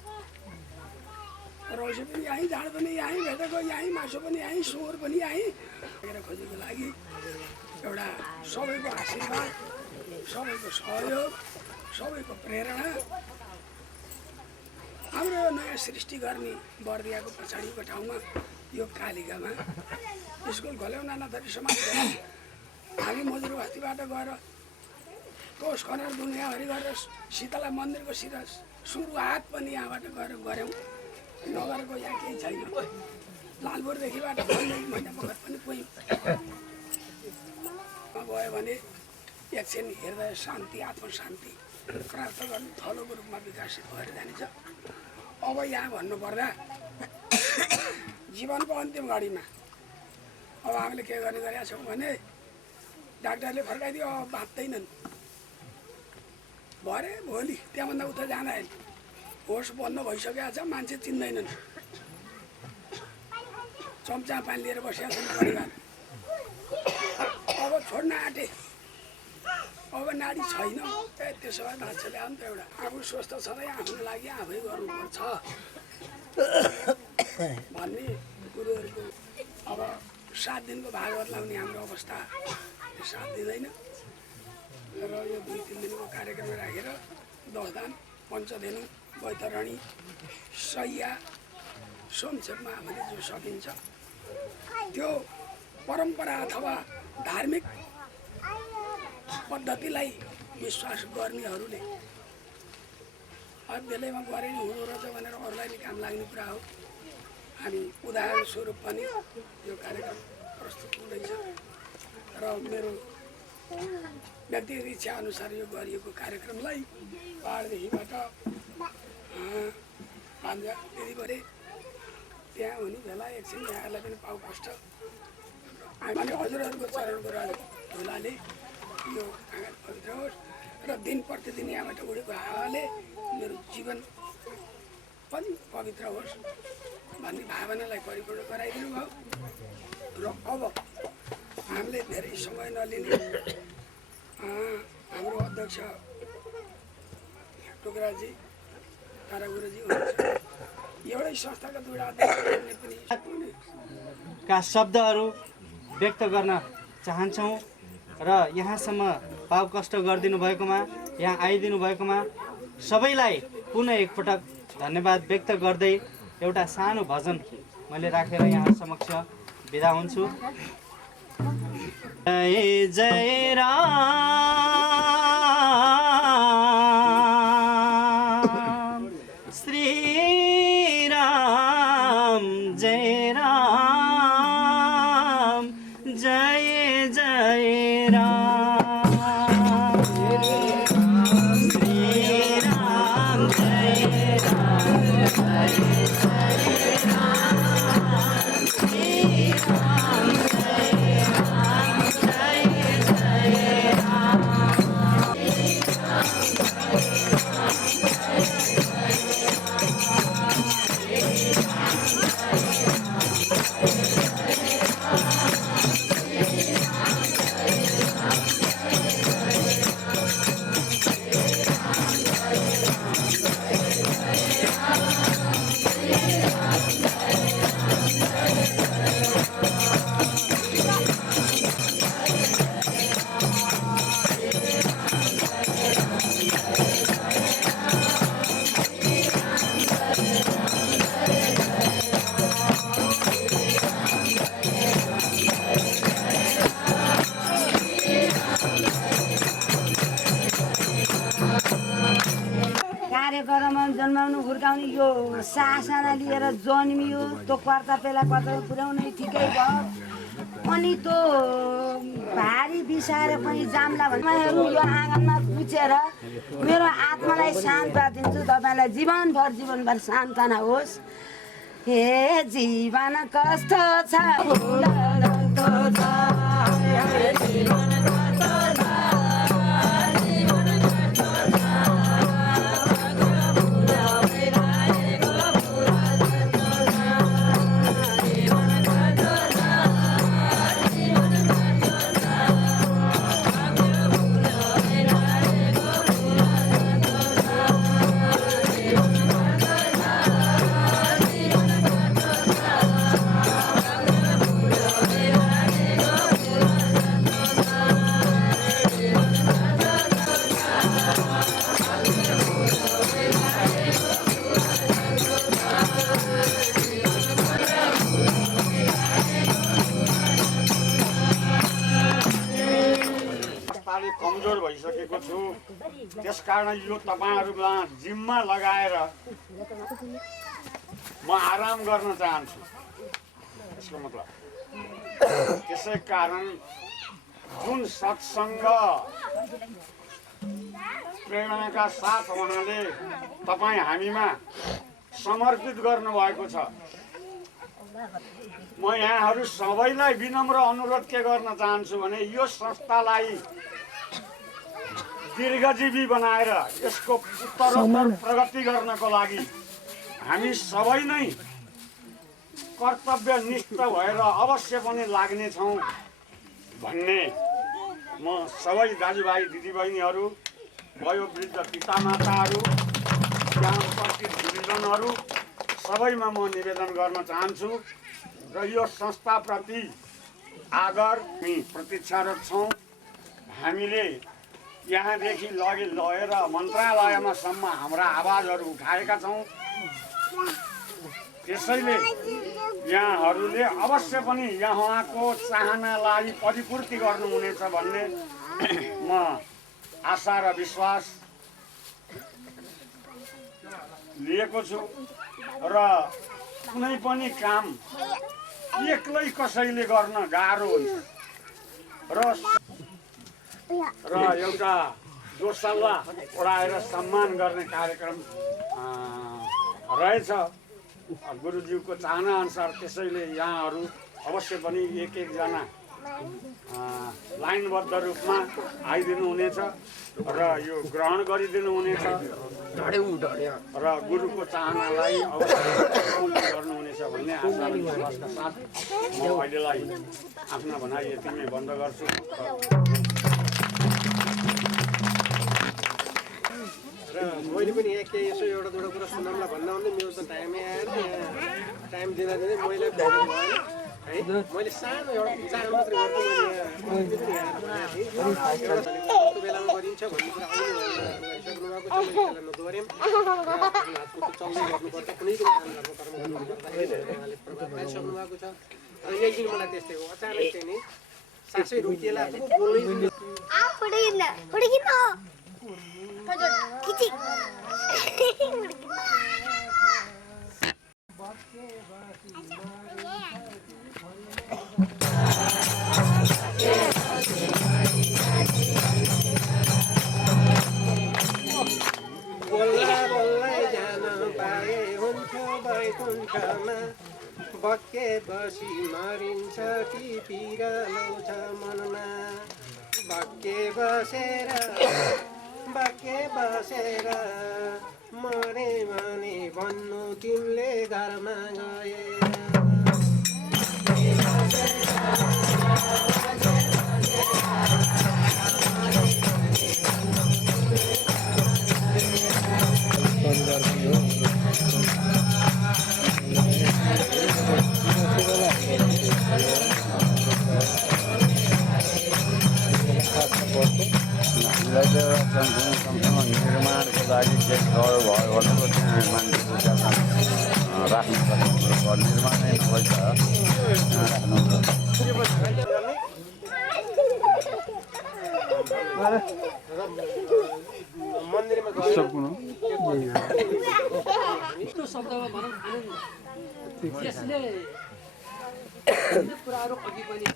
रौसी पनि यहीँ, झाड पनि यहीँ, भेटेको यहीँ, मासु पनि यहीँ, सुँगुर पनि यहीँ। खोजेको लागि एउटा सबैको आशीर्वाद, सबैको सहयोग, सबैको प्रेरणा। हाम्रो नयाँ सृष्टि गर्ने बर्दियाको पछाडिको ठाउँमा यो कालिकामा स्कुल खोल्यौँ, नाना थरी समाज खोल्यौँ। हामी मजुर बस्तीबाट गएर कोष खनेर दुनियाँभरि गरेर शीतला मन्दिरको सुरुवात पनि यहाँबाट गएर गऱ्यौँ। नगरेको यहाँ केही छैन। लालपुरदेखिबाट 1 महिना बखत पनि पुग्यौँ। गयो भने एकछिन हृदय शान्ति, आत्मशान्ति प्राप्त गर्नु थलोको रूपमा विकसित भएर जानेछ। अब यहाँ भन्नुपर्दा जीवनको अन्तिम घडीमा अब हामीले के गर्ने गरेका छौँ भने डाक्टरले फर्काइदियो, अब बाँच्दैनन्। भरे भोलि त्यहाँभन्दा उता जाँदाखेरि होस बन्द भइसकेको छ, मान्छे चिन्दैनन्। चम्चा पानी लिएर बसेका छन् परिवार। अब छोड्न आँटे, अब नाडी छैन। त्यसो भए भाषा ल्यायो नि त एउटा। आफू स्वस्थ छँदै आफ्नो लागि आफै गर्नुपर्छ भन्ने गुरुहरूको अब 7 दिनको भागवत लाउने हाम्रो अवस्था साथ दिँदैन। र यो 2-3 दिनको कार्यक्रम राखेर 10 दान, पञ्चधेनु, बैतरणी, सैया संक्षेपमा हामीले जो सकिन्छ त्यो परम्परा अथवा धार्मिक पद्धतिलाई विश्वास गर्नेहरूले अब बेलैमा गरे नि हुँदो रहेछ भनेर अरूलाई नि काम लाग्ने कुरा हो। हामी उदाहरण स्वरूप पनि यो कार्यक्रम प्रस्तुत हुँदैछ र मेरो व्यक्तिगत इच्छा अनुसार यो गरिएको कार्यक्रमलाई पहाडदेखिबाट भान्जा दिदीबरे त्यहाँ हुने बेला एकछिन यहाँहरूलाई पनि पाउ कष्ट हामीले हजुरहरूको चरणको धुलाले यो आँगन पवित्र होस् र दिन प्रतिदिन यहाँबाट उडेको हावाले मेरो जीवन पनि पवित्र होस् भन्ने भावनालाई परिपूर्ण गराइदिनु भयो। र अब हामीले धेरै समय नलिने हाम्रो अध्यक्ष टुक्राजी तारागुरुजी हुनुहुन्छ। एउटै संस्थाका दुईवटा अध्यक्षहरूले पनि का शब्दहरू व्यक्त गर्न चाहन्छौँ र यहाँसम्म पाउ कष्ट गरिदिनु भएकोमा, यहाँ आइदिनु भएकोमा सबैलाई पुनः एकपटक धन्यवाद व्यक्त गर्दै एउटा सानो भजन मैले राखेर यहाँ समक्ष बिदा हुन्छु। जय जय राम श्री राम जय राम जय जय राम श्री राम जय राम जय जय राम श्री राम जय राम जय जय राम कार्यक्रममा जन्माउनु हुर्काउने यो सासना लिएर जन्मियो त्यो कर्तव्यलाई कर्तव्य पुर्याउनै ठिकै भयो अनि त्यो भारी बिसाएर पनि जाम्ला भन्नेहरू यो आँगनमा पुछेर मेरो आत्मालाई शान्त दिन्छु तपाईँलाई जीवनभर सान्त्वना होस् हे जीवन कस्तो छ कमजोर भइसकेको छु त्यसकारण यो तपाईहरुमा जिम्मा लगाएर म आराम गर्न चाहन्छु यसको मतलब त्यसै कारण जुन सत्संग प्रेरणाका साथ उहाँले तपाई हामीमा समर्पित गर्नु भएको छ म यहाँहरु सबैलाई विनम्र अनुरोध के गर्न चाहन्छु भने यो संस्थालाई दीर्घजीवी बनाएर यसको उत्तरोत्तर प्रगति गर्नको लागि हामी सबै नै कर्तव्यनिष्ठ भएर अवश्य पनि लाग्ने छौं भन्ने म सबै दाजुभाइ दिदीबहिनीहरू वयोवृद्ध पितामाताहरू यहाँ उपस्थित गुरुजनहरू सबैमा म निवेदन गर्न चाहन्छु र यो संस्थाप्रति आदर प्रतीक्षारत छौं हामीले यहाँदेखि लगेर मन्त्रालयमा सम्म हाम्रा आवाजहरू उठाएका छौं त्यसैले यहाँहरूले अवश्य पनि यहाँको चाहनालाई परिपूर्ति गर्नुहुनेछ भन्ने म आशा र विश्वास लिएको छु र कुनै पनि काम एक्लै कसैले गर्न गाह्रो हुन्छ र एउटा दोस्सल्ला उडाएर सम्मान गर्ने कार्यक्रम रहेछ गुरुज्यूको चाहना अनुसार त्यसैले यहाँहरू अवश्य पनि एक जना लाइनबद्ध रूपमा आइदिनु हुनेछ र यो ग्रहण गरिदिनु हुनेछ र गुरुको चाहनालाई अवश्य पूर्ण गर्नुहुनेछ भन्ने आशा र विश्वासका साथ म अहिलेलाई आफ्ना भनाइ यतिमै बन्द गर्छु र मैले पनि यहाँ केही यसो एउटा दुईवटा कुरा सुनाउँला भन्दा भन्दै मेरो त टाइमै आएर टाइम दिँदा दिँदै मैले भएन है मैले सानो एउटा चाल मात्रै गर्छु कस्तो बेलामा गरिन्छ भन्ने कुरा आउनु भएको छ मैले नदोहोर्याउँ हातखुट्टा चल्दै गर्नुपर्छ कुनै पनि काम गर्नु कर्म गर्नुपर्दाखेरि उहाँले प्रभाव पाइसक्नु भएको छ अनि एक दिन मलाई त्यस्तै हो अचानक चाहिँ नि सासै रोकिएला त बोल्नै बल्ला बल्लै जान पाए हुन्थ्यो बैकुण्ठमा बक्के बसी मरिन्छ कि पिरलो छ मनमा बक्के बसेर मरे भने भन्नु तिमीले घरमा गएर निर्माणको लागि जे घर भयो भनेको त्यहाँ मान्छेको त्यहाँ राख्नुपर्छ निर्माणै नभए मन्दिरमा यस्तो शब्दमा भनौँ त्यसले कुराहरू अघि पनि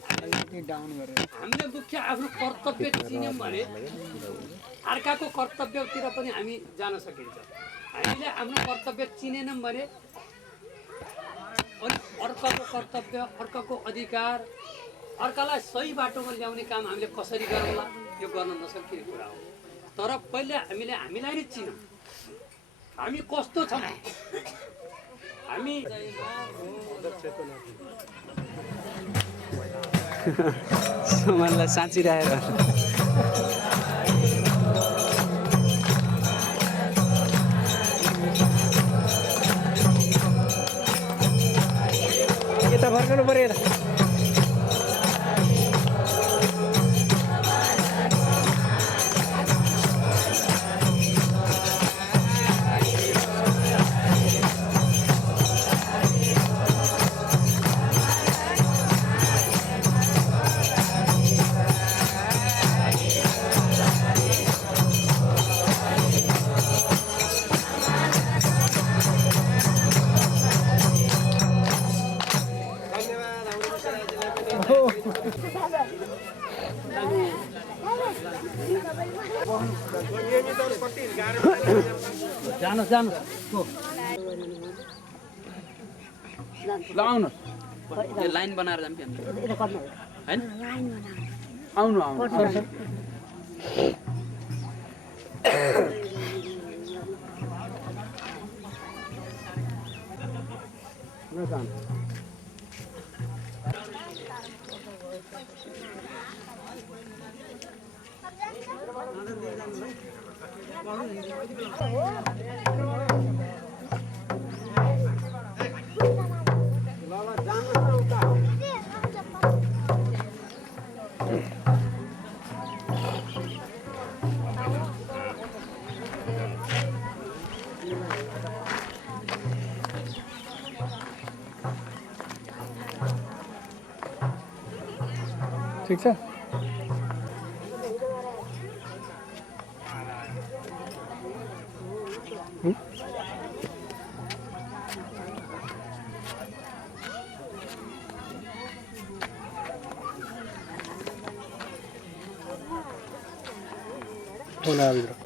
हामीले मुख्य आफ्नो कर्तव्य चिन्यौँ भने अर्काको कर्तव्यतिर पनि हामी जान सकिन्छ हामीले आफ्नो कर्तव्य चिनेनौँ भने अनि अर्काको कर्तव्य अर्काको अधिकार अर्कालाई सही बाटोमा ल्याउने काम हामीले कसरी गरौँला यो गर्न नसकिने कुरा हो तर पहिले हामीले हामीलाई नै चिनौँ हामी कस्तो छौँ हामी सामानलाई साँचिरहेर यता फर्कनु पर्यो यता ल आउनु यो लाइन बनाएर जाम हैन आउनु आउनु ठीक छ होला भित्र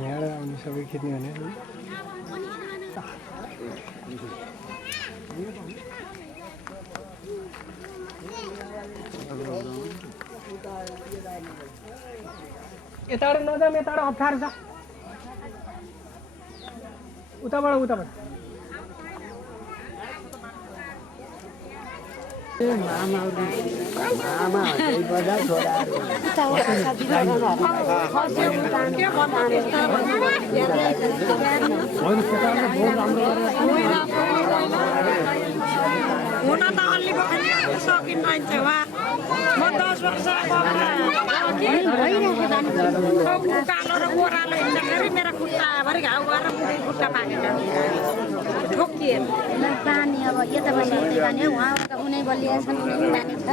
यहाँ आउने सबै खेत्ने भने यताबाट नजाउँ, यताबाट अप्ठ्यारो छ। उताबाट हुन त अलि सकिन्छ म 10 वर्ष कालो र गोरालो हिँड्दाखेरि मेरो खुट्टाभरि घाउ भएर खुट्टा पाकेर ठोकिए पानी अब यताबाट यतै पानी उहाँबाट उनै बलिया छन् उनै पानी छ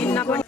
हिँड्न पनि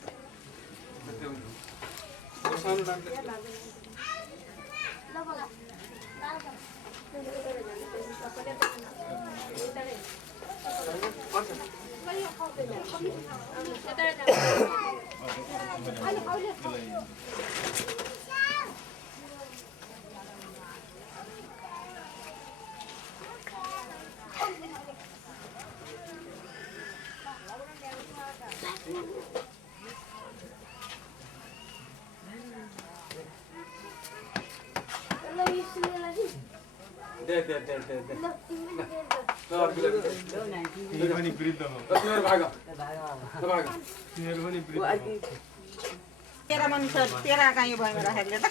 तेरा मन सर तेरा कहीं भाई मेरा है बेटा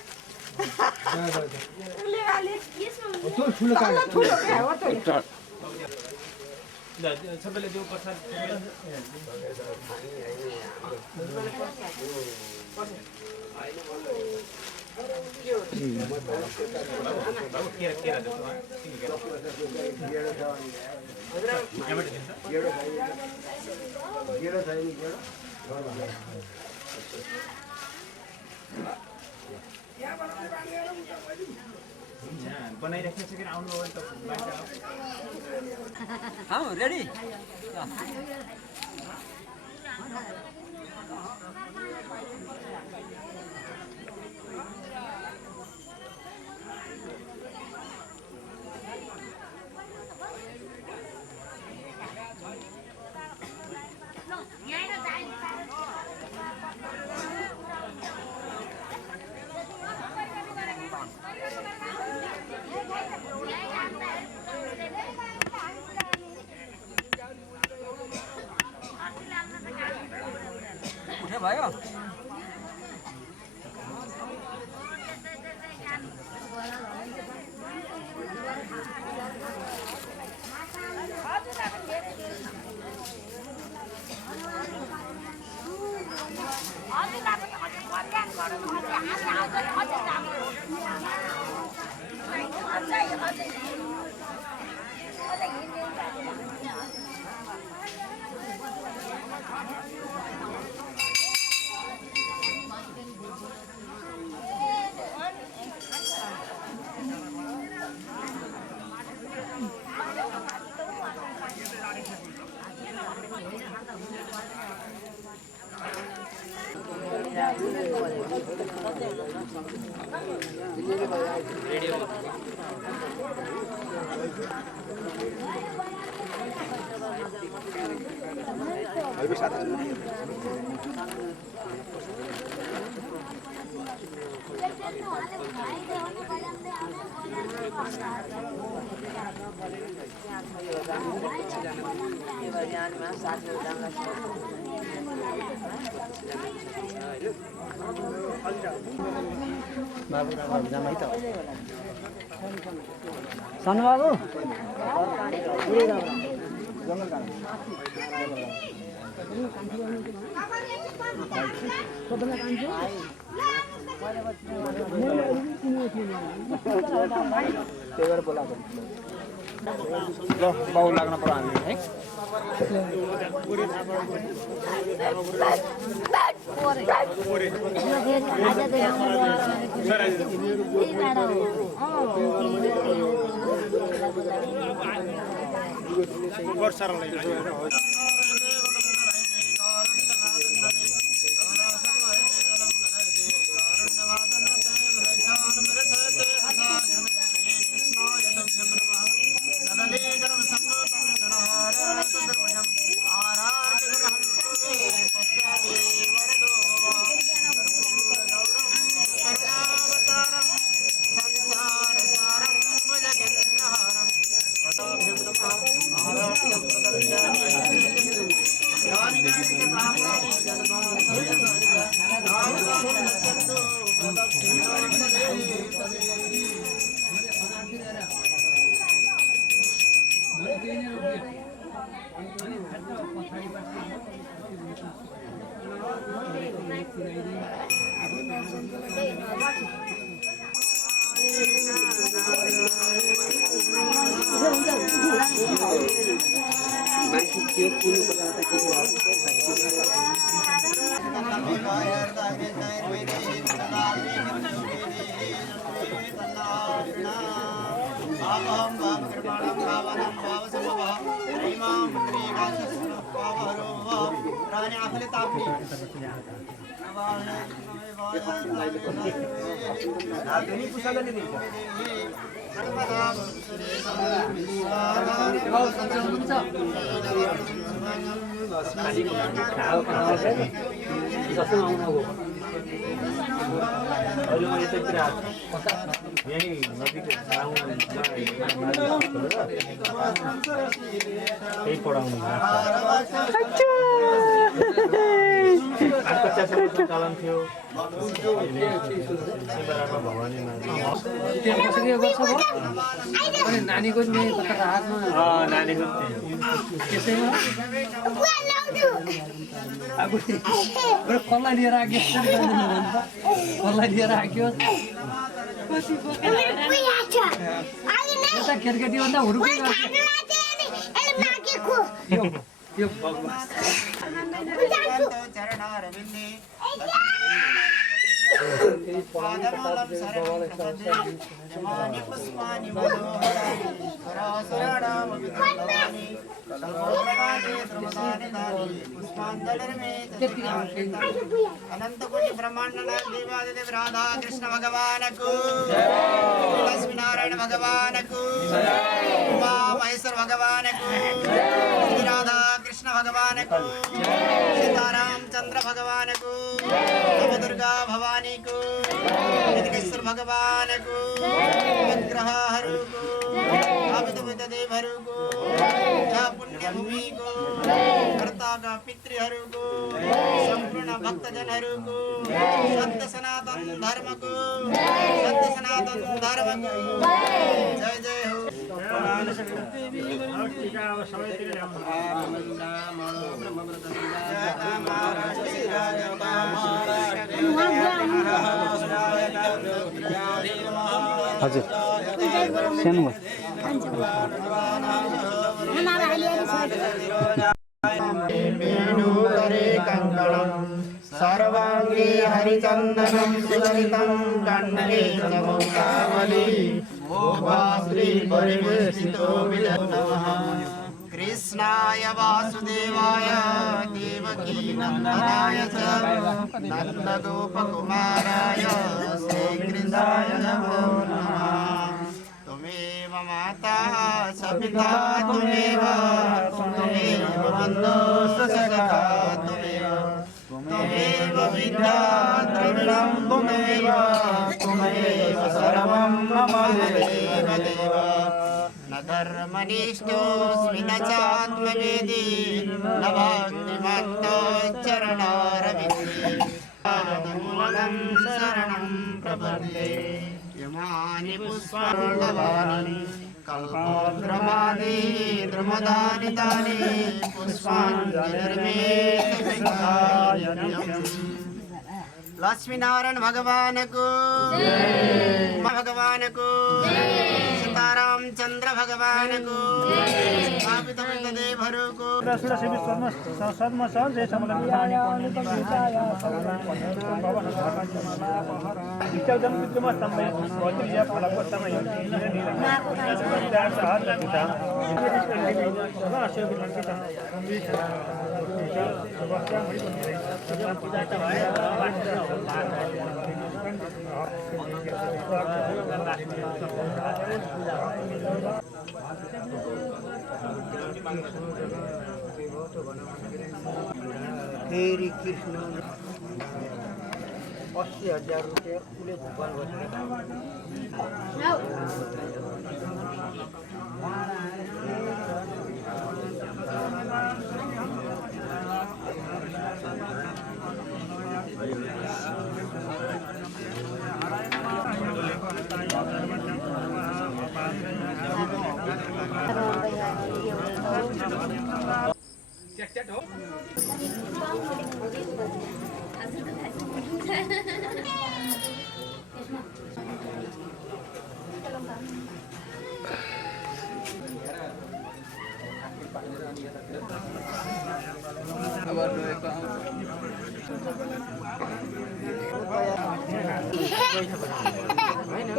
ले वाले तो ठुलो का है वो तो सबले देऊ प्रसाद बनाइराख्नु छ कि आउनु हो त हाउ रेडी उठे भयो सानो बाबु ल बाउ लाग्न पर्यो हामी है चलन थियो नानीको नानीको कसलाई लिएर आएको कसलाई लिएर आएको केटाकेटी भन्दा हुरुकै त्यो अनंतकोटि ब्रह्मांड देवादिदेव राधा कृष्ण भगवान को लक्ष्मी नारायण भगवान को उमा महेश्वर भगवान को राधा कृष्ण भगवान को सीताराम चंद्र भगवान को दुर्गा भवानी को विघ्नेश्वर भगवान को विग्रह हरु को अमित देवहरु को पुण्य भूमि को कर्ता का पितृहरु को संपूर्ण भक्तजनहरु को सत्य सनातन धर्म को जय जय हो हजुर सानो सर्वांगे हरिचंदनं सुललितं कंठे च मुक्तावली भोभाश्री परिवेष्टितो नमः कृष्णाय वासुदेवाय देवकी नंदनाय च नंदगोपकुमाराय श्रीकृष्णाय नमो नमः त्वमेव माता च पिता त्वमेव बन्धुश्च सखा त्वमेव विद्या द्रविणं त्वमेव सर्वं मम देव देव न धर्मनिष्ठोऽस्मि न चात्मवेदी न भक्तिमन्तो चरणारविन्दे पादमूलं शरणं प्रपद्ये यमानि पुष्पाणि लवानि कल्पद्रुमादि द्रुमदानि तानि पुष्पाञ्जलिर्मे लक्ष्मी नारायण भगवान को भगवान को सीताराम चंद्र भगवान को स्थापित देवहरु को फेरि कृष्ण 80,000 रुपैयाँ उसले भोपाल बसेर च्याट हो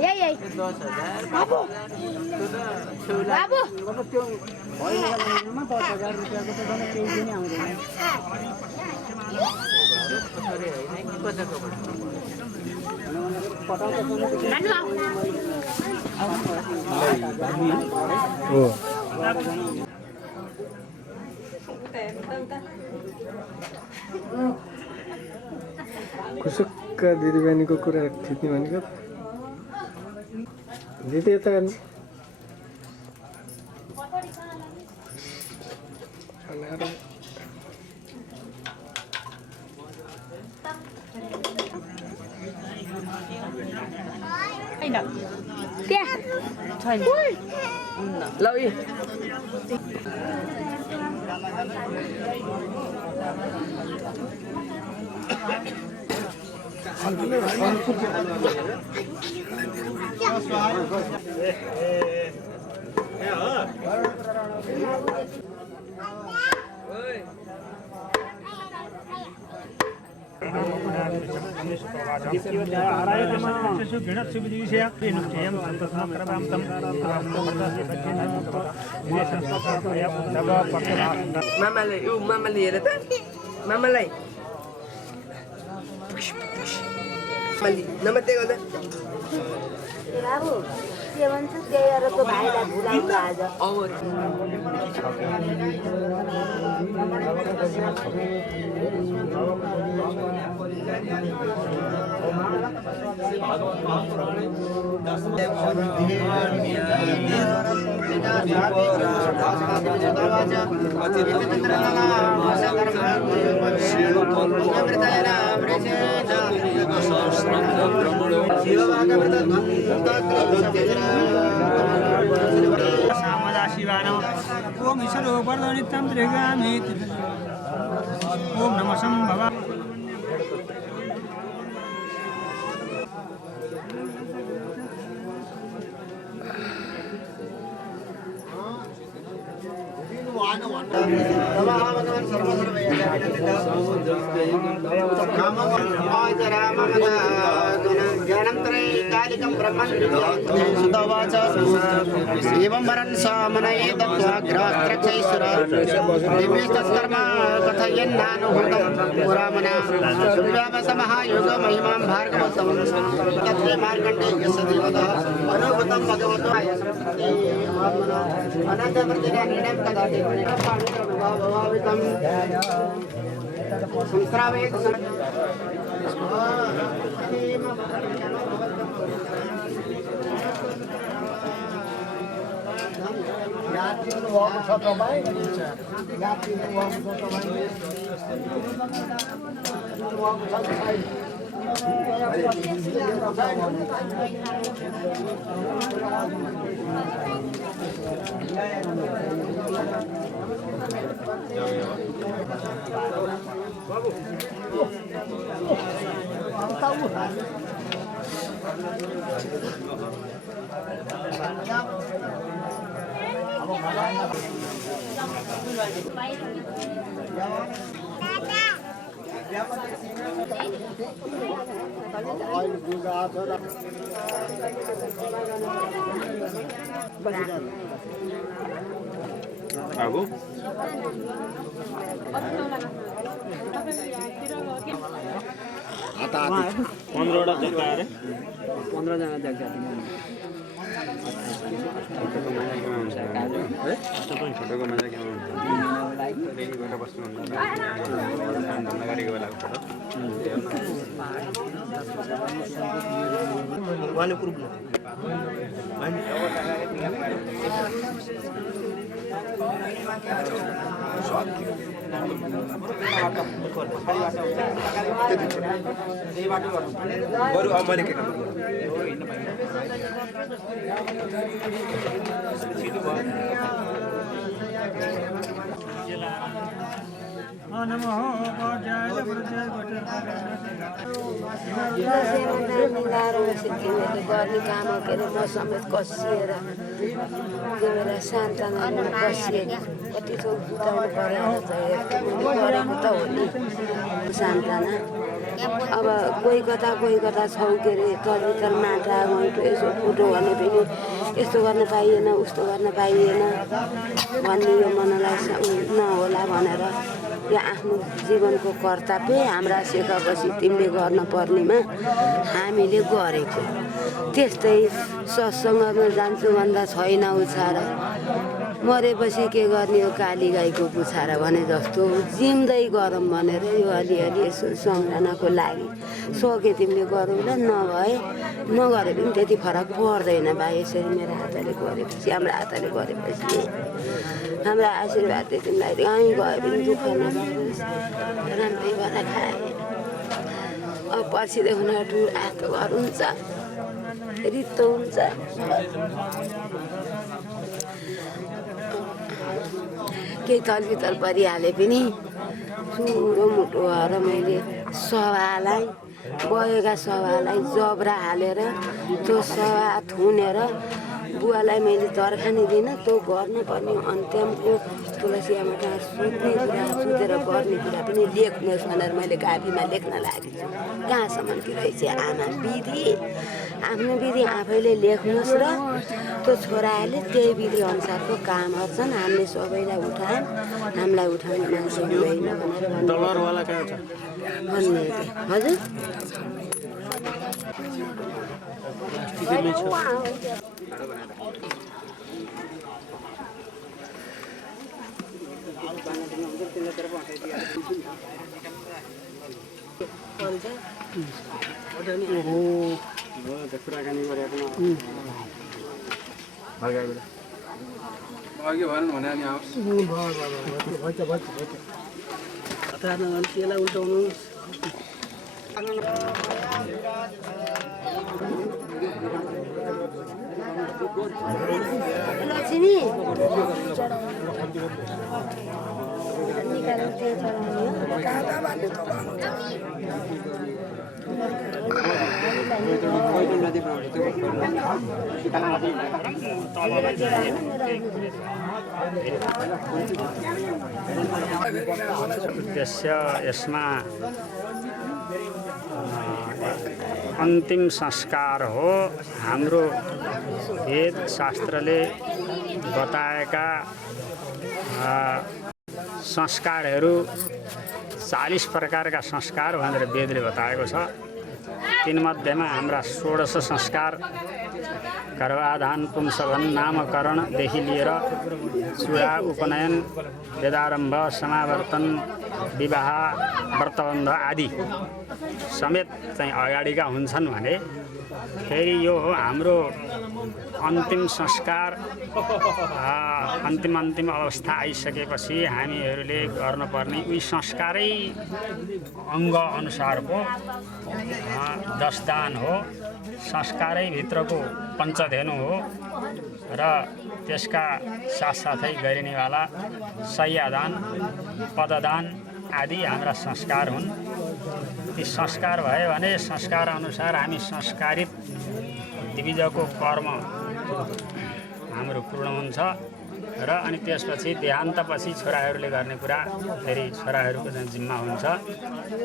यही बाबु बाबु 10,000 रुपियाँको त झन् केही पनि आउँदैन कुसुक्क दिदीबहिनीको कुरा थिच्ने भनेको दिदी यता हेर्नु ल यी मामाले ऊ मामाले हेर त मामालाई नमस्ते गर्दा बाबु के भन्छ त्यही गरेर त भाइलाई भुलाउँछ आज ओम ईश्वरो वर्धनित्यं त्रिगामि ओम नमः शंभवा एवं वरन् सामनये दत्त्वाग्रहस्त्रक्षैश्वर दिव्यस्तत्कर्म कथयन्नानुभूतं पुरामना सुव्यावसमहायोग महिमां भार्गवोत्तमं तत्ते मार्कण्डेयस्य देवतः अनुभूतं भगवतो अनन्तप्रतिज्ञानिनं कदाचित् पाण्डुरनुभवावितं संस्रावेत् बाबु पन्ध्रवटा जग्गा अरे 15 जना जग्गा फोटोको मजा के हुन्छ गरेको बेलाको फोटो बरु अब मैले के जिल्ला गर्ने काम के अरे म समेत कसिएर त्यो बेला सान्तानामा कसिएको कति थोक जुटाउनु पऱ्यो गरेको त हो नि सान्ताना। अब कोही कता छौ के अरे तलभित्र माटा गइटो यसो फुटो भने पनि यस्तो गर्न पाइएन उस्तो गर्न पाइएन भन्ने यो मनलाई नहोला भनेर यो आफ्नो जीवनको कर्तव्य हाम्रा सिकाएपछि तिमीले गर्न पर्नेमा हामीले गरेको। त्यस्तै सत्सङ्गमा जान्छु भन्दा छैन उछार मरेपछि के गर्ने हो काली गाईको पुछार भने जस्तो जिउँदै गरौँ भनेर यो अलिअलि यसो सम्झनाको लागि सके तिमीले गरौँला नगरे पनि त्यति फरक पर्दैन बा। यसरी मेरो हातले गरेपछि हाम्रो हातले गरेपछि हाम्रो आशीर्वादले तिमीलाई कहीँ गए पनि दुःख नगरोस् राम्रै भएर खाए। अब पर्सिदेखि ठुलो हातको घर हुन्छ रित्तो हुन्छ। केही तलबितल परिहाले पनि ठुलो मुटो भएर मैले सभालाई बगेका सभालाई जबरा हालेर त्यो सभा थुनेर बुवालाई मैले तर्खानी दिनँ त्यो गर्नुपर्ने अन्त्यमको तुलसीआमा कहाँ सुत्ने कुरा सुतेर गर्ने कुरा पनि लेख्नुहोस् भनेर मैले कापीमा लेख्न लागेको छु। कहाँसम्म कि रहेछ आमा विधि आफ्नो विधि आफैले लेख्नुहोस् र त्यो छोराहरूले त्यही विधि अनुसारको काम गर्छन्। हामीले सबैलाई उठायौँ हामीलाई उठाउने मान्छे हुँदैन भनेर भन्ने हजुर कुराकानी गरेको अघि भन्नु भने नि आओस् त्यसलाई उल्टाउनु लक्ष्मी निकालेर त्यो उद्देश्य यसमा अन्तिम संस्कार हो। हाम्रो वेद शास्त्रले बताएका संस्कारहरू 40 प्रकारका संस्कार भनेर वेदले बताएको छ। तीमध्येमा हाम्रा 16 संस्कार गर्भाधान पुंसवन नामकरणदेखि लिएर चुडा उपनयन वेदारम्भ समावर्तन विवाह व्रतबन्ध आदि समेत चाहिँ अगाडिका हुन्छन् भने फेरि यो हो हाम्रो अन्तिम संस्कार। अन्तिम अवस्था आइसकेपछि हामीहरूले गर्नुपर्ने उही संस्कारै अङ्ग अनुसारको 10 दान हो। संस्कारै भित्रको पञ्चधेनु हो र त्यसका साथसाथै गरिनेवाला शय्यादान पददान आदि हाम्रा संस्कार हुन्। ती संस्कार भयो भने संस्कार अनुसार हामी संस्कारित दिविजको कर्म हाम्रो पूर्ण हुन्छ र अनि त्यसपछि देहान्तपछि छोराहरूले गर्ने कुरा फेरि छोराहरूको चाहिँ जिम्मा हुन्छ।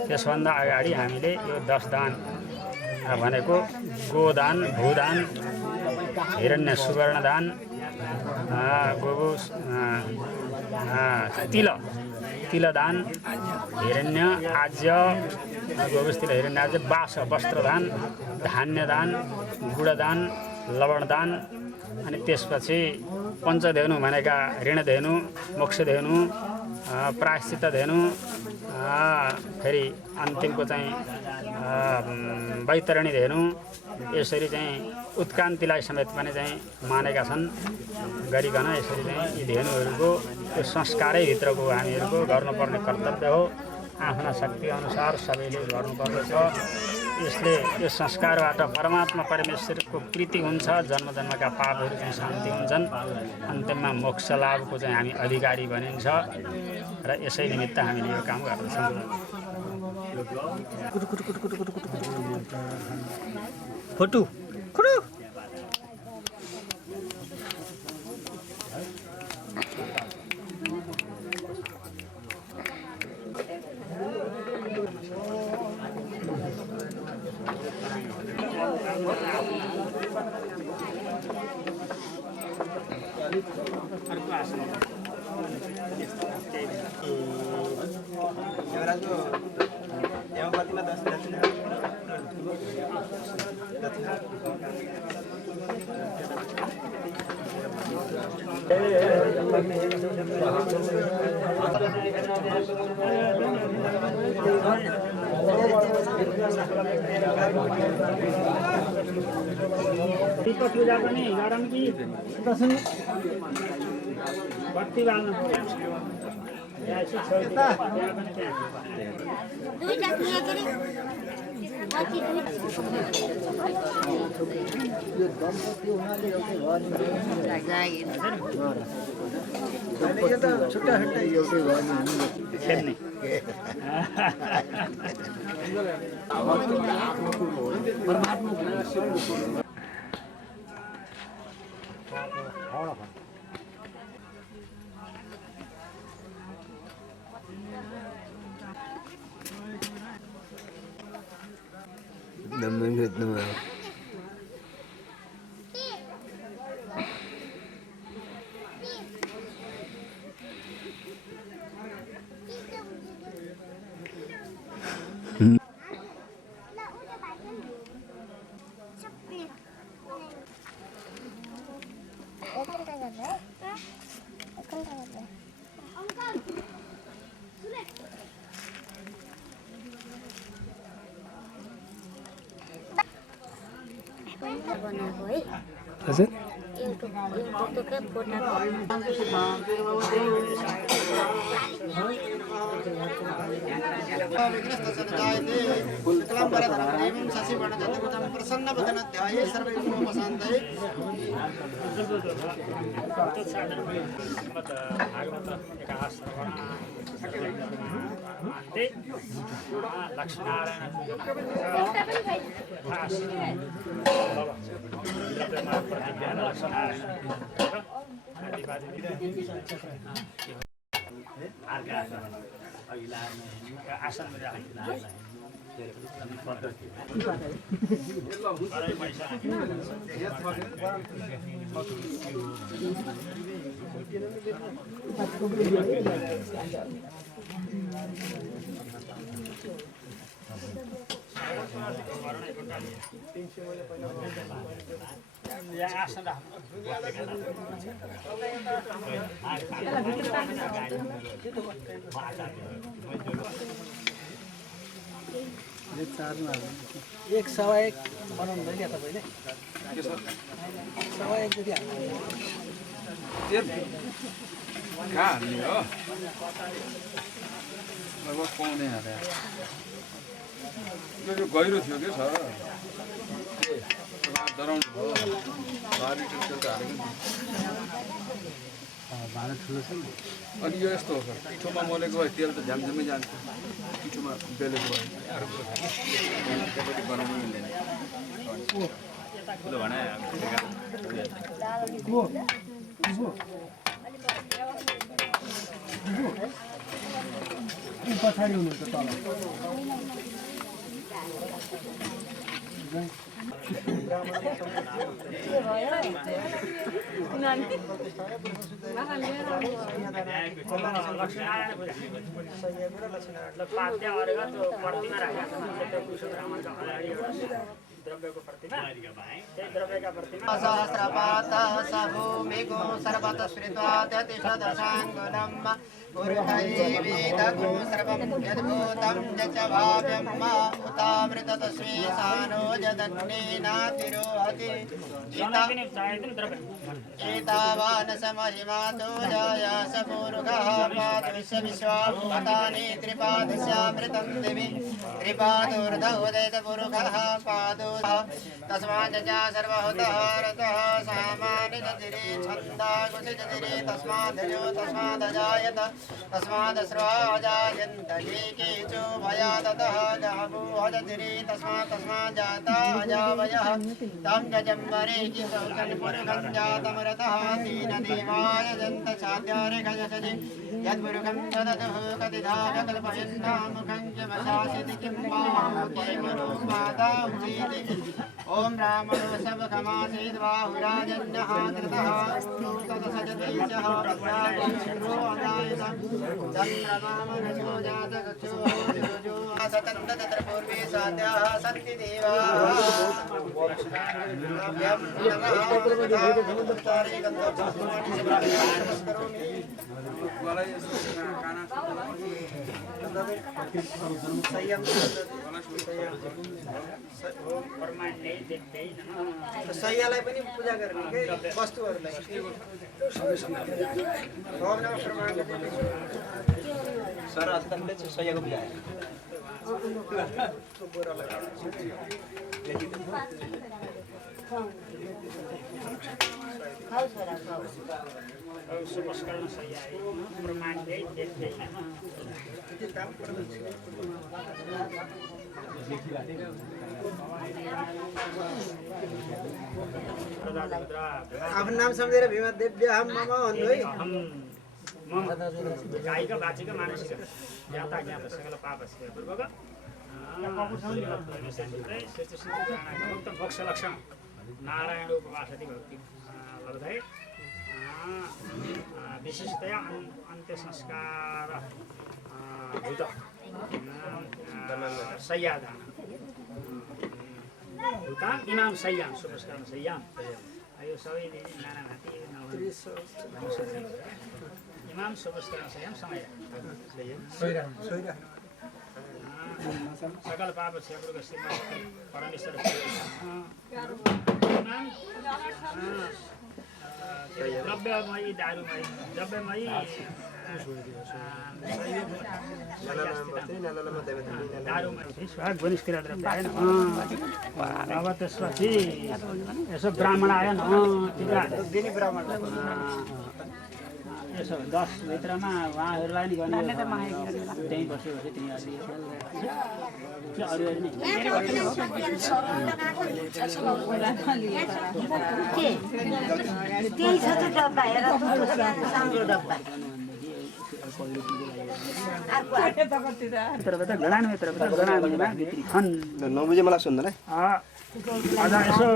त्यसभन्दा अगाडि हामीले यो 10 दान भनेको गोदान भूदान हिरण्य सुवर्णदान गोगो तिलदान हिरण्य आज्य गोगुस्तिल हिरण्य आज्य बास वस्त्रदान धान्यदान गुडदान लवणदान अनि त्यसपछि पञ्चधेनु भनेका ऋणधेनु मोक्षधेनु प्रायश्चित्तधेनु फेरि अन्तिमको चाहिँ वैतरणी धेनु यसरी चाहिँ उत्कान्तिलाई समेत पनि चाहिँ मानेका छन्। गरिकन यसरी चाहिँ यी धेनुहरूको त्यो संस्कारै भित्रको हामीहरूको गर्नुपर्ने कर्तव्य हो। आफ्ना शक्ति अनुसार सबैले गर्नुपर्दछ। यसले यो संस्कारबाट परमात्मा परमेश्वरको प्रीति हुन्छ, जन्म जन्मका पापहरू चाहिँ शान्ति हुन्छन्, अन्त्यमा मोक्ष लाभको चाहिँ हामी अधिकारी बनिन्छ र यसै निमित्त हामीले यो काम गर्दछौँ। फोटो दीप पूजा पनि गरौँ कि बत्ती बाल्नु पर्यो। बनाएको है हजुर एक सवा एक बनाउनु भयो क्या तपाईँले सवा एक जति कहाँ हाल्ने हो लगभग पाउने हाले यो गहिरो थियो कि सर डराउनु भयो बारी टिकल त हालेको भाँडा ठुलो छ नि अनि यो यस्तो हो सर पिठोमा मोलेको भए तेल त झ्यामझ्यामै जान्छ पिठोमा बेलेको भए त्यसपछि बनाउनु मिल्दैन ठुलो भने पछाडि हुनुहुन्छ तल द्रव्यको प्रतिमा त्यही द्रव्यका प्रतिमा सहस्रपात स भूमिगो सर्वतः श्रित्वात्यतिशदशाङ्गुलम् पुरुषैवेदगो सर्वं यद्भूतं च भाव्यम् उतामृततस्मै जदन्नेनातिरोहति एतावान् स महिमातो जाया स पूरुगः पात विश्व विश्वानि त्रिपादस्यामृतं दिवि त्रिपादोर्ध उदयत पुरुषः पादो तस्मात् च सर्वहुतः रतः सामान्य जतिरे छन्दा कुशिजतिरे तस्मादजो तस्मादजायत तस्मादस्राजायन्त केचो भया ततः गावो हजतिरे तस्मात् जाता अजावयः तं जजम्बरे किशौकं पुरुषं जातमरतः तेन देवाय जन्त चाद्यारे खजसजि यद्पुरुषं ददतुः कतिधा कल्पयन्ता मुखं च वशासिति किं वा केवलो उचेति ॐ रामणो सबखमासीद्बाहुराजन्यः कृतः तदसजति च प्रज्ञापरो अदायतं चन्द्रमामनसो जातकक्षो जुजो सतन्त तत्र पूर्वे साध्याः सन्ति देवाः सय्यालाई पनि पूजा गर्ने के वस्तुहरूलाई सर अन्तले सय्याको पूजा सुपस्करण सय्याय ब्रह्माण्डे देवते आफ्नो नाम सम्झेर भीमा देव्याहम मम भन्नु है कायिक वाचिक मानसिक ज्ञाता ज्ञात सकल पापस्य पूर्वक मोक्ष लक्षण नारायण उपवासति भक्ति लब्धै विशेषतया अन्त्य संस्कार भूत सय्यादान भूतान इमाम सय्याम सुपस्करण सय्याम यो सबै नाना नाति इमाम सुपस्करण सय्याम समय सकल पाप क्षेत्र परमेश्वर द्रव्यमयी दारूमयी द्रव्यमयी घनिष्ठिर द्रव्य आएन अब त्यसपछि यसो ब्राह्मण आएन ब्राह्मण यसो 10 भित्रमा उहाँहरूलाई नि गर्ने त्यहीँ बसेपछि तिनीहरूले अरू नै त्यही छ त डब्बा हेर सानो डब्बा यत्रबाट गडान यत्रबाट गडानमा भित्री खन 9 बजे मलाई सुन्दैन आज यसो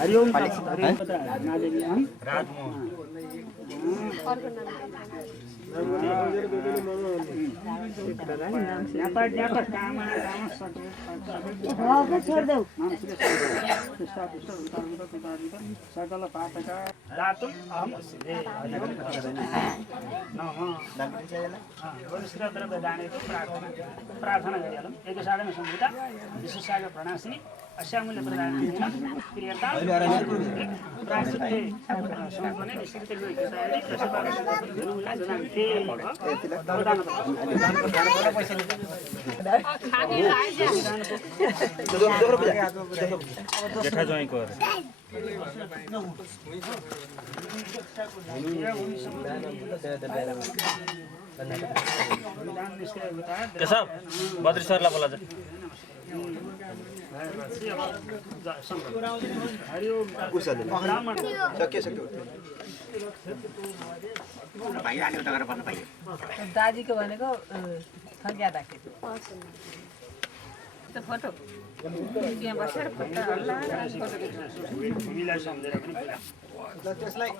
हरिओम सकल पापका दातुम अहम अस्मि द्रव्य दानेको प्रार्थना गरिहालौँ एकसागमा संहिता विशेषाग प्रणाशिनी अस्यामूल्य प्रदान क्रियता प्राश्चित्य सम्पन्ने निश्चित तयारी जेठा ज्वाइँको केशव बद्री सरलाई बोला दाजीको भनेको थन्क्यादाखेरि फोटो त्यहाँ बसेर फोटो त्यसलाई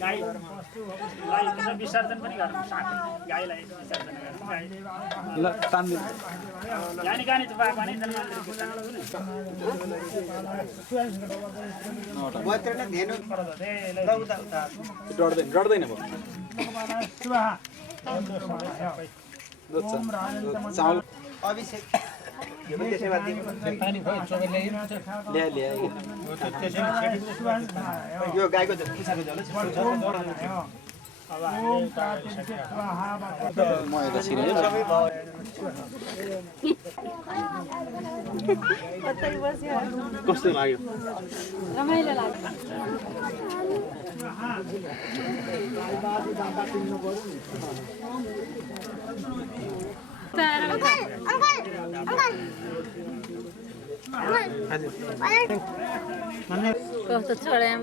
गाईलाई विसर्जन पनि गर्नु गाईलाई विसर्जन गर्नु गाई गानी त बाबा नि डढ्दैन चावल अभिषेक यो गाईको पुछाको झोल कस्तो लाग्यो रमाइलो लाग्यो कस्तो छोड्याम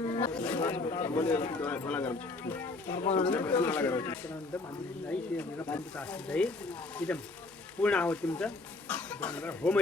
एकदम पूर्ण आहुति हुन्छ होम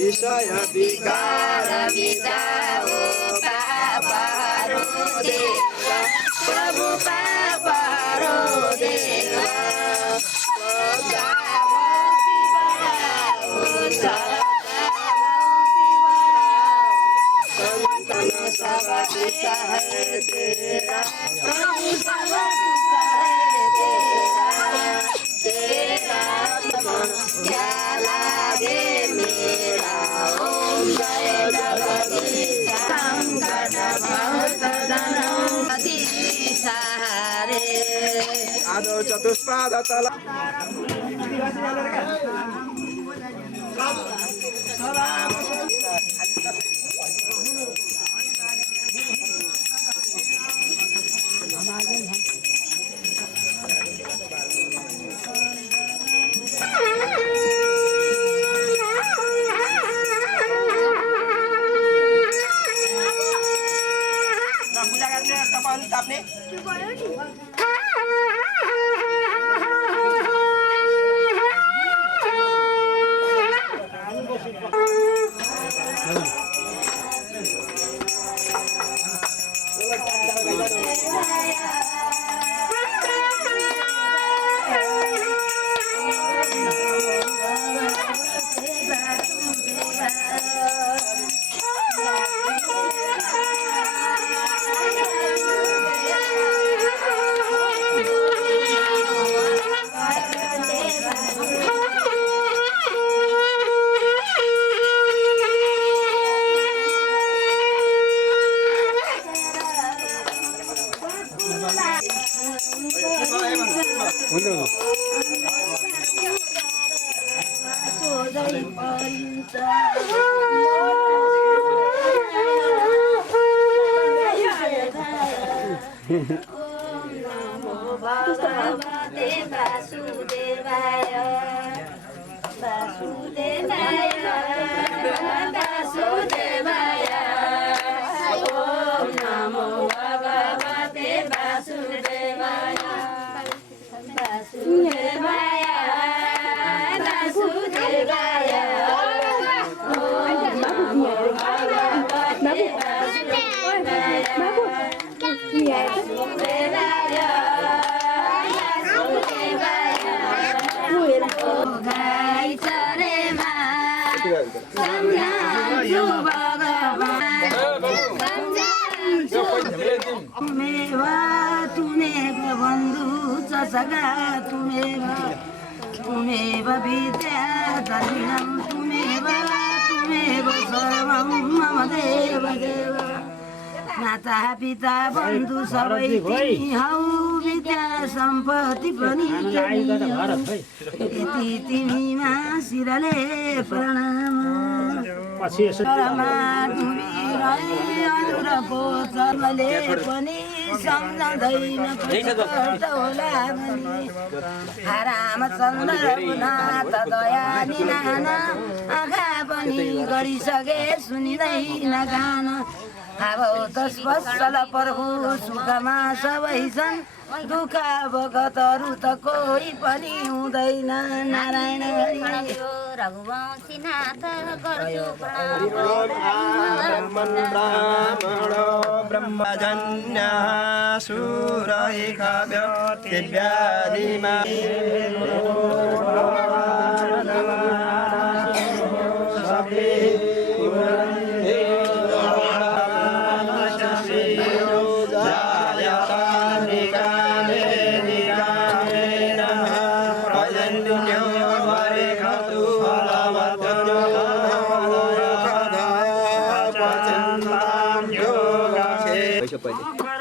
विषय विकार मिटाओ पापहरू देव प्रभु पापहरू देव संतन सबकी सहाय तेरा प्रभु सबकी सहाय तेरा तेरा क्या लागे मेरा ओम जय जगदीश संकट बहुत सहारे आदो चतुष्पाद तला भगवते वासुदेवाय वासुदेवाय वासुदेवाय ओम नमो भगवते वासुदेवाय वासुदेवाय वासुदेवाय ओम नमो भगवते गाई चरेमा सम्झाउँछु तुमेव तुमेव बन्धु चषका तुमेव विद्या दर्शिनं तुमेव सर्वं मम देव देव माता पिता बन्धु सबै तिमी हौ विद्या सम्पत्ति पनि यति तिमीमा शिरले प्रणाम अनुरको चर्मले पनि सम्झँदैन होला भनी रामचन्द्र नाथ दया निनाना आँखा पनि गरिसके सुनिँदैन गान अब 10 वर्षल प्रभु सुखमा सबै छन् दुःख भगतहरू त कोही पनि हुँदैन नारायण हरि रघुवंशी नाथ गर्छु ब्रह्मजन्य सुरैखाव्य दिव्यादिमा पहिले